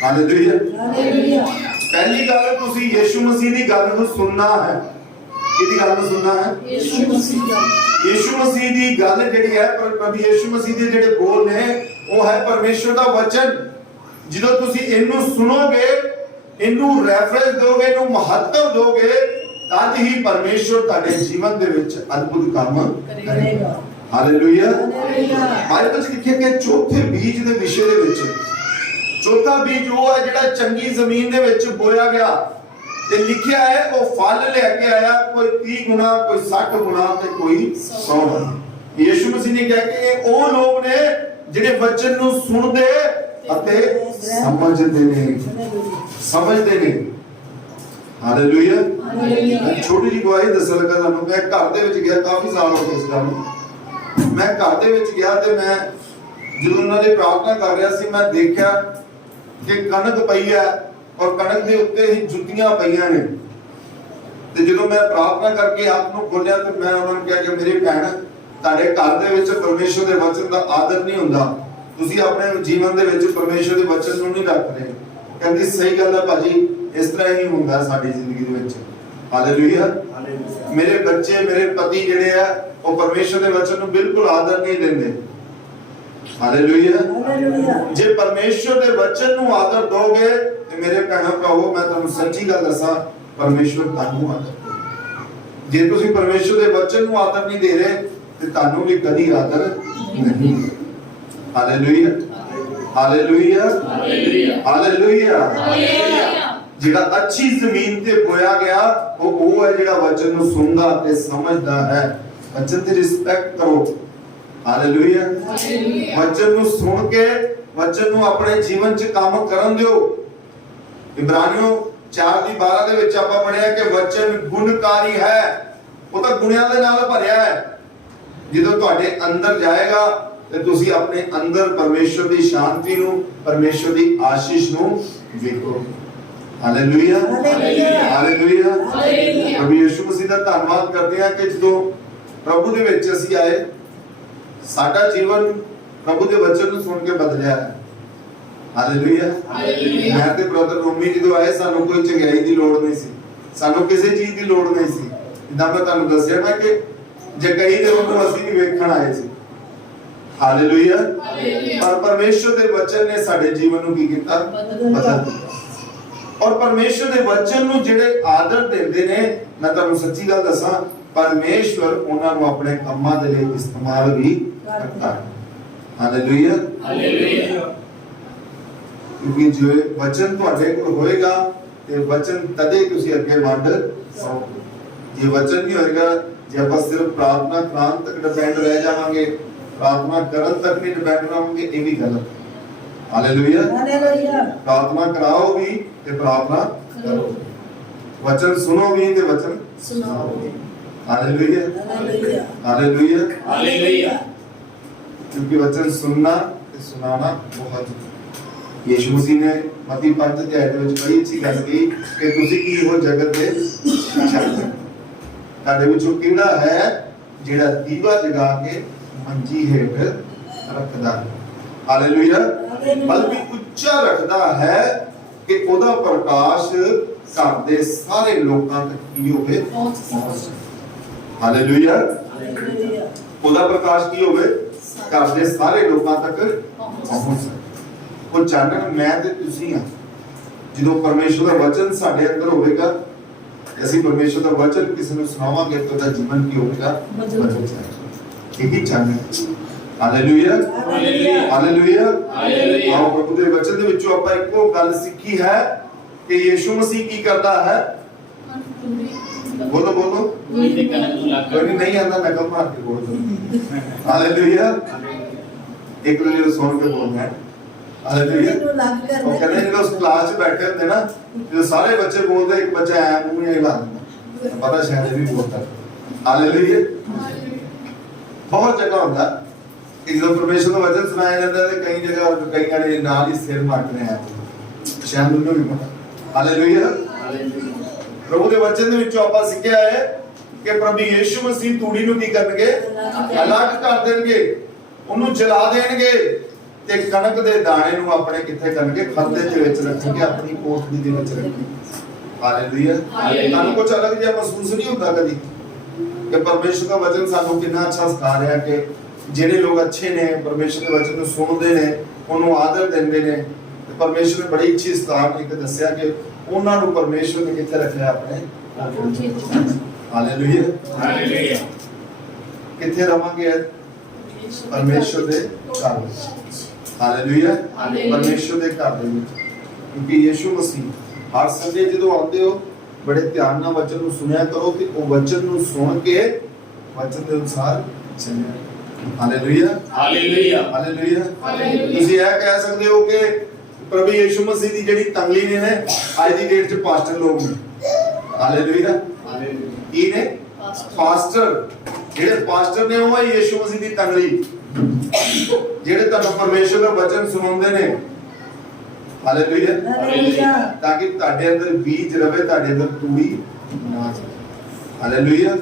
Hallelujah, hallelujah. पहली गल तुसी यीशु मसीह दी गल नूं सुनना है। किहदी गल नूं सुनना है? यीशु मसीह दी। यीशु मसीह दी गल जेड़ी है, प्रभु यीशु मसीह दे जेड़े बोल ने, वो है परमेश्वर दा वचन। ਜਦੋਂ ਤੁਸੀਂ ਇਹਨੂੰ ਸੁਣੋਗੇ, ਇਹਨੂੰ ਰੈਫਰੈਂਸ ਦੋਗੇ, ਇਹਨੂੰ ਮਹੱਤਵ ਦੋਗੇ, ਤਦ ਹੀ ਪਰਮੇਸ਼ਵਰ ਤੁਹਾਡੇ ਜੀਵਨ ਦੇ ਵਿੱਚ ਅਦਭੁਤ ਕੰਮ ਕਰੇਗਾ। Hallelujah, hallelujah. ਬਾਈਬਲ ਵਿੱਚ ਲਿਖਿਆ ਕਿ ਚੌਥੇ ਬੀਜ ਦੇ ਵਿਸ਼ੇ ਦੇ ਵਿੱਚ, ਚੌਥਾ ਬੀਜ ਉਹ ਹੈ ਜਿਹੜਾ ਚੰਗੀ ਜ਼ਮੀਨ ਦੇ ਵਿੱਚ ਬੋਇਆ ਗਿਆ ਤੇ ਲਿਖਿਆ ਹੈ ਉਹ ਫਲ ਲੈ ਕੇ ਆਇਆ, ਕੋਈ 30 ਗੁਣਾ, ਕੋਈ 60 ਗੁਣਾ ਤੇ ਕੋਈ 100 ਗੁਣਾ। ਯਿਸੂ ਮਸੀਹ ਨੇ ਕਿਹਾ ਕਿ ਇਹ ਉਹ ਲੋਕ ਨੇ ਜਿਹੜੇ ਵਚਨ ਨੂੰ ਸੁਣਦੇ ਅਤੇ ਸਮਝਦੇ ਨੇ, ਸਮਝਦੇ ਨੇ। Hallelujah, hallelujah. ਛੋਟੀ ਜਿਹੀ ਗਵਾਹੀ ਦੱਸਣ ਲੱਗਾ ਤੁਹਾਨੂੰ। ਮੈਂ ਘਰ ਦੇ ਵਿੱਚ ਗਿਆ, ਕਾਫੀ ਸਾਲ ਹੋ ਗਏ ਇਸ ਗੱਲ ਨੂੰ। ਮੈਂ ਘਰ ਦੇ ਵਿੱਚ ਗਿਆ ਤੇ ਮੈਂ ਜਦੋਂ ਉਹਨਾਂ ਦੀ ਪ੍ਰਾਰਥਨਾ ਕਰ ਰਿਹਾ ਸੀ, ਮੈਂ ਦੇਖਿਆ ਕਿ ਕਣਕ ਪਈ ਹੈ ਔਰ ਕਣਕ ਦੇ ਉੱਤੇ ਹੀ ਜੁੱਤੀਆਂ ਪਈਆਂ ਨੇ। ਤੇ ਜਦੋਂ ਮੈਂ ਪ੍ਰਾਰਥਨਾ ਕਰਕੇ ਆਪ ਨੂੰ ਖੋਲਿਆ ਤੇ ਮੈਂ ਉਹਨਾਂ ਨੂੰ ਕਿਹਾ ਕਿ ਮੇਰੀ ਭੈਣ, ਤੁਹਾਡੇ ਘਰ ਦੇ ਵਿੱਚ ਪਰਮੇਸ਼ਰ ਦੇ ਵਚਨ ਦਾ ਆਦਰ ਨਹੀਂ ਹੁੰਦਾ, ਤੁਸੀਂ ਆਪਣੇ ਜੀਵਨ ਦੇ ਵਿੱਚ ਪਰਮੇਸ਼ਰ ਦੇ ਵਚਨ ਨੂੰ ਨਹੀਂ ਰੱਖਦੇ। ਕਹਿੰਦੀ ਸਹੀ ਗੱਲ ਹੈ ਭਾਜੀ, ਇਸ ਤਰ੍ਹਾਂ ਹੀ ਹੁੰਦਾ ਸਾਡੀ ਜ਼ਿੰਦਗੀ ਦੇ ਵਿੱਚ। ਹਾਲੇਲੂਇਆ, ਮੇਰੇ ਬੱਚੇ, ਮੇਰੇ ਪਤੀ ਜਿਹੜੇ ਆ ਉਹ ਪਰਮੇਸ਼ਰ ਦੇ ਵਚਨ ਨੂੰ ਬਿਲਕੁਲ ਆਦਰ ਨਹੀਂ ਦਿੰਦੇ। ਹਾਲੇਲੂਇਆ। ਜੇ ਪਰਮੇਸ਼ਰ ਦੇ ਵਚਨ ਨੂੰ ਆਦਰ ਦੋਗੇ ਤੇ ਮੇਰੇ ਭੈਣੋ ਭਰਾਵੋ, ਮੈਂ ਤੁਹਾਨੂੰ ਸੱਚੀ ਗੱਲ ਦੱਸਾਂ, ਪਰਮੇਸ਼ਰ ਤੁਹਾਨੂੰ ਆਦਰ ਦੇਗਾ। ਜੇ ਤੁਸੀਂ ਪਰਮੇਸ਼ਰ ਦੇ ਵਚਨ ਨੂੰ ਆਦਰ ਨਹੀਂ ਦੇ ਰਹੇ ਤੇ ਤੁਹਾਨੂੰ ਵੀ ਕਦੀ ਆਦਰ ਨਹੀਂ। Hallelujah, hallelujah, hallelujah, hallelujah. ਜਿਹੜਾ ਅੱਛੀ ਜ਼ਮੀਨ ਤੇ ਬੋਇਆ ਗਿਆ ਉਹ ਹੈ ਜਿਹੜਾ ਵਚਨ ਨੂੰ ਸੁਣਦਾ ਤੇ ਸਮਝਦਾ ਹੈ। ਵਚਨ ਦੀ ਰਿਸਪੈਕਟ ਕਰੋ। ਹਾਲੇਲੂਇਆ, ਵਚਨ ਨੂੰ ਸੁਣ ਕੇ ਵਚਨ ਨੂੰ ਆਪਣੇ ਜੀਵਨ 'ਚ ਕੰਮ ਕਰਨ ਦਿਓ। ਇਬਰਾਨੀਓ 4:12 ਦੇ ਵਿੱਚ ਆਪਾਂ ਪੜ੍ਹਿਆ ਕਿ ਵਚਨ ਗੁਣਕਾਰੀ ਹੈ, ਉਹ ਤਾਂ ਗੁਣਿਆਂ ਦੇ ਨਾਲ ਭਰਿਆ ਹੈ। ਜਦੋਂ ਤੁਹਾਡੇ ਅੰਦਰ ਜਾਏਗਾ ਤੇ ਤੁਸੀਂ ਆਪਣੇ ਅੰਦਰ ਪਰਮੇਸ਼ਰ ਦੀ ਸ਼ਾਂਤੀ ਨੂੰ, ਪਰਮੇਸ਼ਰ ਦੀ ਆਸ਼ੀਸ਼ ਨੂੰ ਵੇਖੋਗੇ। Hallelujah, hallelujah. ਪ੍ਰਭੂ ਯਿਸੂ ਮਸੀਹ ਦਾ ਧੰਨਵਾਦ ਕਰਦੇ ਹਾਂ ਕਿ ਜਦੋਂ ਪ੍ਰਭੂ ਦੇ ਵਿੱਚ ਅਸੀਂ ਆਏ, ਸਾਡਾ ਜੀਵਨ ਪ੍ਰਭੂ ਦੇ ਵਚਨ ਨੂੰ ਸੁਣ ਕੇ ਬਦਲਿਆ ਹੈ। ਹਾਲੇਲੂਇਆ। ਮੈਂ ਤੇ ਬ੍ਰਦਰ ਰੋਮੀ ਜਦੋਂ ਆਏ ਸਾਨੂੰ ਕੋਈ ਚੰਗਿਆਈ ਦੀ ਲੋੜ ਨਹੀਂ ਸੀ, ਸਾਨੂੰ ਕਿਸੇ ਚੀਜ਼ ਦੀ ਲੋੜ ਨਹੀਂ ਸੀ। ਜਿੱਦਾਂ ਮੈਂ ਤੁਹਾਨੂੰ ਦੱਸਿਆ ਨਾ ਕਿ ਜਗਾਈ ਦੇ ਉਹਨੂੰ ਅਸੀਂ ਵੀ ਵੇਖਣ ਆਏ ਸੀ। ਹਾਲੇਲੂਇਆ। ਪਰ ਪਰਮੇਸ਼ਰ ਦੇ ਵਚਨ ਨੇ ਸਾਡੇ ਜੀਵਨ ਨੂੰ ਕੀ ਕੀਤਾ? ਬਦਲ ਦਿੱਤਾ। ਔਰ ਪਰਮੇਸ਼ਰ ਦੇ ਵਚਨ ਨੂੰ ਜਿਹੜੇ ਆਦਰ ਦਿੰਦੇ ਨੇ, ਮੈਂ ਤੁਹਾਨੂੰ ਸੱਚੀ ਗੱਲ ਦੱਸਾਂ, ਪਰਮੇਸ਼ਵਰ ਉਹਨਾਂ ਨੂੰ ਆਪਣੇ ਕੰਮਾਂ ਦੇ ਲਈ ਇਸਤੇਮਾਲ ਵੀ ਕਰਦਾ ਹੈ। ਹਾਲੇਲੂਇਆ। ਕਿਉਂਕਿ ਜੋ ਵਚਨ ਤੁਹਾਡੇ ਕੋਲ ਹੋਏਗਾ ਤੇ ਵਚਨ ਤਦੇ ਤੁਸੀਂ ਅੱਗੇ ਵੰਡ ਪਾਓਗੇ। ਜੇ ਵਚਨ ਨਹੀਂ ਹੋਏਗਾ, ਜੇ ਆਪਾਂ ਸਿਰਫ ਪ੍ਰਾਰਥਨਾ ਕਰਾਂ ਤੱਕ ਡਿਪੈਂਡ ਰਹਿ ਜਾਵਾਂਗੇ, ਪ੍ਰਾਰਥਨਾ ਕਰਨ ਤੱਕ ਨਹੀਂ ਡਿਪੈਂਡ ਰਹਾਂਗੇ, ਇਹ ਵੀ ਗਲਤ ਹੈ। ਹਾਲੇਲੂਇਆ। ਪ੍ਰਾਰਥਨਾ ਕਰਾਓ ਵੀ ਤੇ ਪ੍ਰਾਰਥਨਾ ਕਰੋ, ਵਚਨ ਸੁਣੋ ਵੀ ਤੇ ਵਚਨ ਸੁਣਾਓ। ਹਾਲੇਲੂਇਆ। ਹਾਲੇਲੂਇਆ। क्योंकि वचन सुनना ते सुनाना बहुत जरूरी। यीशु मसीह ने मत्ती 5 अध्याय ਦੇ ਵਿੱਚ ਬੜੀ ਅੱਛੀ ਗੱਲ ਕਹੀ ਕਿ ਤੁਸੀਂ ਕੀ ਹੋ ਜਗਤ ਦੇ ਚਾਲਕ। ਤੁਹਾਡੇ ਵਿੱਚੋਂ ਕਿਹੜਾ ਹੈ ਜਿਹੜਾ ਦੀਵਾ ਜਗਾ ਕੇ ਮੰਜੀ ਹੇਠ ਰੱਖਦਾ ਹੈ? ਹਾਲੇਲੂਇਆ। ਬਲਕਿ ਉੱਚਾ ਰੱਖਦਾ ਹੈ ਕਿ ਉਹਦਾ ਪ੍ਰਕਾਸ਼ ਘਰ ਦੇ ਸਾਰੇ ਲੋਕਾਂ ਤੱਕ ਕੀ ਹੋਵੇ? ਪਹੁੰਚ। ਹਾਲੇਲੂਇਆ। ਉਹਦਾ ਪ੍ਰਕਾਸ਼ ਕੀ ਹੋਵੇ? ਘਰ ਦੇ ਸਾਰੇ ਲੋਕਾਂ ਤੱਕ ਪਹੁੰਚ ਸਕੇ। ਉਹ ਚਾਨਣ ਮੈਂ ਤੇ ਤੁਸੀਂ ਆ। ਜਦੋਂ ਪਰਮੇਸ਼ਰ ਦਾ ਵਚਨ ਸਾਡੇ ਅੰਦਰ ਹੋਵੇਗਾ, ਅਸੀਂ ਪਰਮੇਸ਼ਰ ਦਾ ਵਚਨ ਕਿਸੇ ਨੂੰ ਸੁਣਾਵਾਂਗੇ ਤਾਂ ਉਹਦਾ ਜੀਵਨ ਕੀ ਹੋਵੇਗਾ? ਬਦਲ ਜਾਏਗਾ। ਇਹੀ ਚਾਨਣ। ਹਾਲੇਲੂਇਆ। ਹਾਲੇਲੂਇਆ। ਆਓ ਪ੍ਰਭੂ ਦੇ ਵਚਨ ਦੇ ਵਿੱਚੋਂ ਆਪਾਂ ਇੱਕੋ ਗੱਲ ਸਿੱਖੀ ਹੈ ਕਿ ਯੀਸ਼ੂ ਮਸੀਹ ਕੀ ਕਰਦਾ ਹੈ? बोलो बोलो। कोई नहीं आना, नकल मार के बोल दो। हालेलुया। एक दूसरे को सुन के बोलना है। हालेलुया। और कहते हैं जो क्लास में बैठे होते ना, जो सारे बच्चे बोलते, एक बच्चा आया मुंह में हिला देता, पता शायद भी बोलता है। हालेलुया। बहुत जगह होता कि जब परमेश्वर का वचन सुनाया जाता है, कई जगह कई गाने नाल ही सिर मारते हैं, शायद उनको भी पता। हालेलुया। प्रभु के वचन ਦੇ ਵਿੱਚੋਂ ਆਪਾਂ ਸਿੱਖਿਆ ਹੈ ਕਿ ਪ੍ਰਭੂ ਯੀਸ਼ੂ ਮਸੀਹ ਤੂੜੀ ਨੂੰ ਕੀ ਕਰਨਗੇ? ਅਲੱਗ ਕਰ ਦੇਣਗੇ, ਉਹਨੂੰ ਜਲਾ ਦੇਣਗੇ ਤੇ ਕਣਕ ਦੇ ਦਾਣੇ ਨੂੰ ਆਪਣੇ ਕਿੱਥੇ ਕਰਨਗੇ? ਖੱਤੇ ਦੇ ਵਿੱਚ ਰੱਖਣਗੇ, ਆਪਣੀ ਕੋਠੜੀ ਦੇ ਵਿੱਚ ਰੱਖਣਗੇ। ਹਾਲੇਲੂਇਆ। ਤੁਹਾਨੂੰ ਕੁਝ ਅਲੱਗ ਜਿਹਾ ਮਹਿਸੂਸ ਨਹੀਂ ਹੁੰਦਾ ਕਦੀ ਕਿ ਪਰਮੇਸ਼ਰ ਦਾ ਵਚਨ ਸਾਨੂੰ ਕਿੰਨਾ ਅੱਛਾ ਸਿਖਾ ਰਿਹਾ ਕਿ ਜਿਹੜੇ ਲੋਕ ਅੱਛੇ ਨੇ, ਪਰਮੇਸ਼ਰ ਦੇ ਵਚਨ ਨੂੰ ਸੁਣਦੇ ਨੇ, ਉਹਨੂੰ ਆਦਰ ਦਿੰਦੇ ਨੇ, ਤੇ ਪਰਮੇਸ਼ਰ ਨੇ ਬੜੀ ਅੱਛੀ ਸਤਾਰ ਇੱਕ ਦੱਸਿਆ ਕਿ ਉਹਨਾਂ ਨੂੰ ਪਰਮੇਸ਼ਰ ਨੇ ਕਿੱਥੇ ਰੱਖਿਆ? ਆਪਣੇ। ਹਾਲੇਲੂਇਆ। ਹਾਲੇਲੂਇਆ। ਕਿੱਥੇ ਰਵਾਂਗੇ? ਪਰਮੇਸ਼ਰ ਦੇ ਘਰ ਵਿੱਚ। ਹਾਲੇਲੂਇਆ। ਪਰਮੇਸ਼ਰ ਦੇ ਘਰ ਦੇ ਵਿੱਚ। ਕਿਉਂਕਿ ਯੀਸ਼ੂ ਮਸੀਹ ਹਰ ਸੰਡੇ ਜਦੋਂ ਆਉਂਦੇ ਹੋ, ਬੜੇ ਧਿਆਨ ਨਾਲ ਵਚਨ ਨੂੰ ਸੁਣਿਆ ਕਰੋ ਤੇ ਉਹ ਵਚਨ ਨੂੰ ਸੁਣ ਕੇ ਵਚਨ ਦੇ ਅਨੁਸਾਰ ਚੱਲਿਆ। ਹਾਲੇਲੂਇਆ। ਹਾਲੇਲੂਇਆ। ਹਾਲੇਲੂਇਆ। ਤੁਸੀਂ ਇਹ ਕਹਿ ਸਕਦੇ ਹੋ ਕਿ प्रभु यीशु मसीह ਦੀ ਜਿਹੜੀ ਤੰਗਲੀ ਨੇ ਅੱਜ ਦੀ ਡੇਟ 'ਚ ਪਾਸਟਰ ਲੋਕ ਨੇ। ਹਾਲੇਲੂਇਆ। ਕੀ ਨੇ? ਪਾਸਟਰ। ਜਿਹੜੇ ਪਾਸਟਰ ਨੇ ਉਹ ਯੀਸ਼ੂ ਮਸੀਹ ਦੀ ਤੰਗਲੀ, ਜਿਹੜੇ ਤੁਹਾਨੂੰ ਪਰਮੇਸ਼ਰ ਦਾ ਵਚਨ ਸੁਣਾਉਂਦੇ ਨੇ। ਹਾਲੇਲੂਇਆ। ਤਾਂ ਕਿ ਤੁਹਾਡੇ ਅੰਦਰ ਬੀਜ ਰਵੇ, ਤੁਹਾਡੇ ਅੰਦਰ ਤੂੜੀ ਨਾ ਜਾਵੇ। ਹਾਲੇਲੂਇਆ।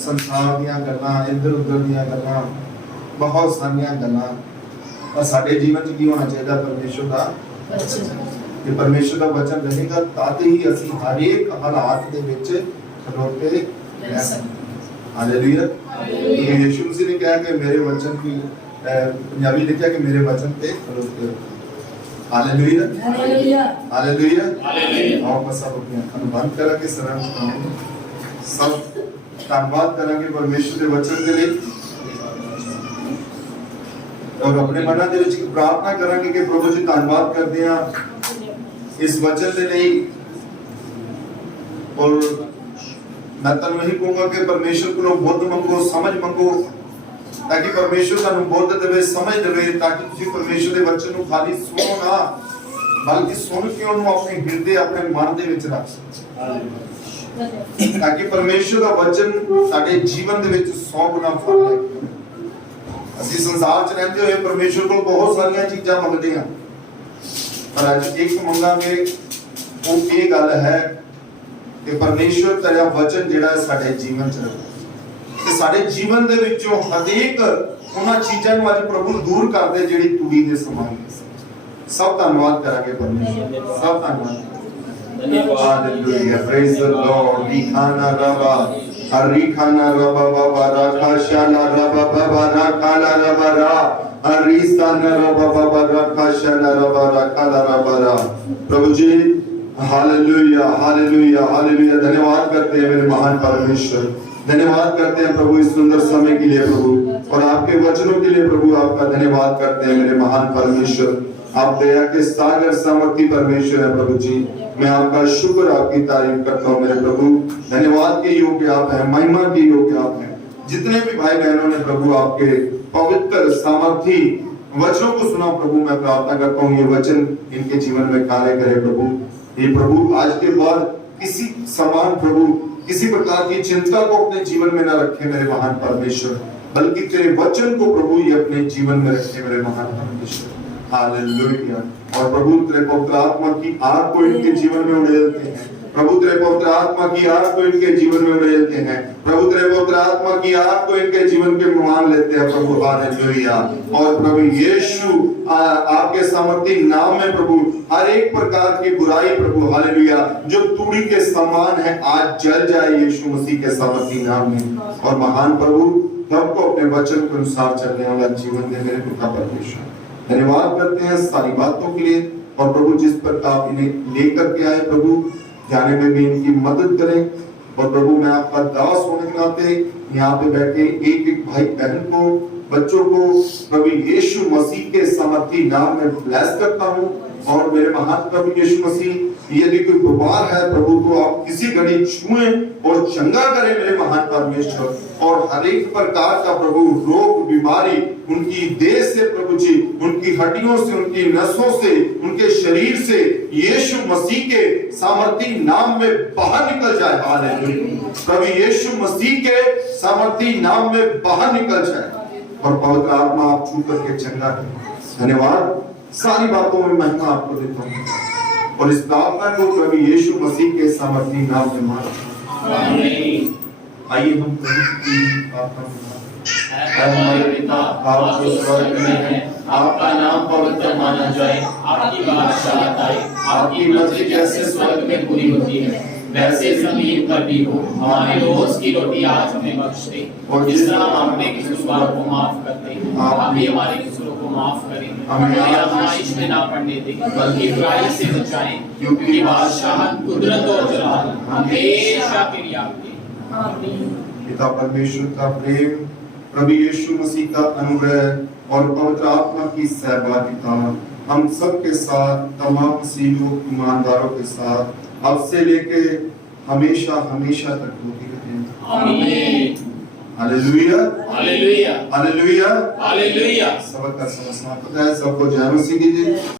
ਸੰਸਾਰ ਦੀਆਂ ਗੱਲਾਂ, ਇੱਧਰ ਉੱਧਰ ਦੀਆਂ ਗੱਲਾਂ, ਬਹੁਤ ਸਾਰੀਆਂ ਗੱਲਾਂ, और साडे जीवन च की होना चाहिए? परमेश्वर का वचन। कि परमेश्वर का वचन रहेगा ताते ही ਅਸੀਂ हर एक हालात ਦੇ ਵਿੱਚ ਖਲੋਤੇ ਰਹਿ ਸਕਦੇ। हालेलुया। यीशु मसीह ने कहा कि मेरे वचन की पंजाबी लिखा कि मेरे वचन पे खलोते हो। हालेलुया। हालेलुया। हालेलुया। हालेलुया। आओ बस सब अपने अखं बंद करांगे, शरण पाओगे, सब धन्यवाद करांगे परमेश्वर के वचन के लिए और अपने मना ਦੇ ਵਿੱਚ प्रार्थना ਕਰਾਂਗੇ ਕਿ ਪ੍ਰਭੂ ਜੀ ਧੰਨਵਾਦ ਕਰਦੇ ਹਾਂ ਇਸ ਵਚਨ ਦੇ ਲਈ। और मैं ਤੁਹਾਨੂੰ ਇਹੀ ਕਹੂੰਗਾ ਕਿ ਪਰਮੇਸ਼ਰ ਕੋਲੋਂ ਬੁੱਧ ਮੰਗੋ, ਸਮਝ ਮੰਗੋ, ਤਾਂ ਕਿ ਪਰਮੇਸ਼ਰ ਤੁਹਾਨੂੰ ਬੁੱਧ ਦੇਵੇ, ਸਮਝ ਦੇਵੇ, ਤਾਂ ਕਿ ਤੁਸੀਂ ਪਰਮੇਸ਼ਰ ਦੇ ਵਚਨ ਨੂੰ ਖਾਲੀ ਸੁਣੋ ਨਾ, ਬਲਕਿ ਸੁਣ ਕੇ ਉਹਨੂੰ ਆਪਣੇ ਹਿਰਦੇ, ਆਪਣੇ ਮਨ ਦੇ ਵਿੱਚ ਰੱਖ ਸਕੋ, ਤਾਂ ਕਿ ਪਰਮੇਸ਼ਰ ਦਾ ਵਚਨ ਸਾਡੇ ਜੀਵਨ ਦੇ ਵਿੱਚ 100 ਗੁਣਾ ਫਲ ਲੈ ਕੇ। ਅਸੀਂ ਸੰਸਾਰ 'ਚ ਰਹਿੰਦੇ ਹੋਏ ਪਰਮੇਸ਼ਰ ਕੋਲ ਬਹੁਤ ਸਾਰੀਆਂ ਚੀਜ਼ਾਂ ਮੰਗਦੇ ਹਾਂ, ਪਰ ਅੱਜ ਇੱਕ ਮੰਗਾਂਗੇ, ਉਹ ਇਹ ਗੱਲ ਹੈ ਕਿ ਪਰਮੇਸ਼ਰ ਤੇਰਾ ਵਚਨ ਜਿਹੜਾ ਸਾਡੇ ਜੀਵਨ 'ਚ ਰਹੇ ਤੇ ਸਾਡੇ ਜੀਵਨ ਦੇ ਵਿੱਚੋਂ ਹਰੇਕ ਉਹਨਾਂ ਚੀਜ਼ਾਂ ਨੂੰ ਅੱਜ ਪ੍ਰਭੂ ਦੂਰ ਕਰ ਦੇ ਜਿਹੜੀ ਤੂੜੀ ਦੇ ਸਮਾਨ ਨੇ। ਸਭ ਧੰਨਵਾਦ ਕਰਾਂਗੇ ਪਰਮੇਸ਼ਰ, ਸਭ ਧੰਨਵਾਦ। Hallelujah, praise the Lord. Rikhana raba, Arikhana raba baba, Rakashana raba baba, Rakala raba ra, Arisana raba baba, Rakashana raba, Rakala raba ra। Prabhu ji hallelujah hallelujah hallelujah, धन्यवाद करते हैं मेरे महान परमेश्वर, धन्यवाद करते हैं प्रभु इस सुंदर समय के लिए प्रभु, और आपके वचनों के लिए प्रभु आपका धन्यवाद करते हैं मेरे महान परमेश्वर। आप दया के सागर सामर्थी परमेश्वर है प्रभु जी, मैं आपका शुक्र आपकी तारीफ करता हूँ मेरे प्रभु। धन्यवाद के योग्य आप हैं, महिमा के योग्य आप हैं। जितने भी भाई बहनों ने प्रभु आपके पवित्र सामर्थी वचनों को सुना प्रभु, मैं प्रार्थना करता हूँ ये वचन इनके जीवन में कार्य करे प्रभु। ये प्रभु आज के बाद किसी समान प्रभु किसी प्रकार की चिंता को अपने जीवन में न रखे मेरे महान परमेश्वर, बल्कि तेरे वचन को प्रभु ये अपने जीवन में रखे मेरे महान परमेश्वर। हालेलुया। और प्रभु तेरे पवित्र आत्मा की आग को इनके जीवन में उड़ेलते हैं प्रभु, तेरे पवित्र आत्मा की आग को इनके जीवन में उड़ेलते हैं प्रभु, तेरे पवित्र आत्मा की आग को इनके जीवन के मान लेते हैं प्रभु। हालेलुया। और प्रभु यीशु आपके सामर्थी नाम में प्रभु हर एक प्रकार की बुराई प्रभु हालेलुया जो तूड़ी के समान है आज जल जाए यीशु मसीह के सामर्थी नाम में। और महान प्रभु सबको अपने वचन के अनुसार चलने वाला जीवन दे मेरे पिता परमेश्वर। धन्यवाद करते हैं सारी बातों के लिए, और प्रभु जिस पर आप इन्हें लेकर के आए प्रभु जाने में भी इनकी मदद करें। और प्रभु मैं आपका दास होने के नाते यहाँ पे बैठे एक एक भाई बहन को बच्चों को प्रभु यीशु मसीह के सामर्थी नाम में ब्लेस करता हूँ। और मेरे महान प्रभु यीशु मसीह यदि कोई बीमार है प्रभु तो आप किसी घड़ी छुएं और चंगा करें मेरे महान परमेश्वर। और हर एक प्रकार का प्रभु रोग बीमारी उनकी देह से प्रभु जी, उनकी हड्डियों से, उनकी नसों से, उनके शरीर से यीशु मसीह के सामर्थी नाम में बाहर निकल जाए। हालेलुया। प्रभु यीशु मसीह के सामर्थी नाम में बाहर निकल जाए और पवित्र आत्मा आप छू करके चंगा करें। धन्यवाद, सारी बातों में महिमा आपको देता हूँ और इस प्रार्थना को प्रभु यीशु मसीह के सामर्थी नाम में मांगता हूं। आइए हम प्रभु की प्रार्थना करें। हमारे पिता आप जो स्वर्ग में हैं, आपका नाम पवित्र माना जाए, आपकी बादशाहत आए, आपकी मर्जी जैसे स्वर्ग में पूरी होती है वैसे जमीन पर भी हो। हमारे रोज की रोटी आज हमें बख्श दे, और जिस तरह हम अपने कसूरवार को माफ करते हैं आप भी हमारे कसूरों को माफ करें। हमें आजमाइश में ना पड़ने दें बल्कि बुराई से बचाएं, क्योंकि बादशाहत, कुदरत और जलाल हमेशा के लिए आपकी। पिता परमेश्वर का प्रेम, प्रभु यीशु मसीह का अनुग्रह और पवित्र आत्मा की सहभागिता हम सब के साथ, तमाम मसीहियों ईमानदारों के साथ अब से लेके हमेशा हमेशा तक होती रहे। आमीन। Hallelujah hallelujah hallelujah hallelujah. सबका समझना पता है, सबको जय मसीह कीजिए।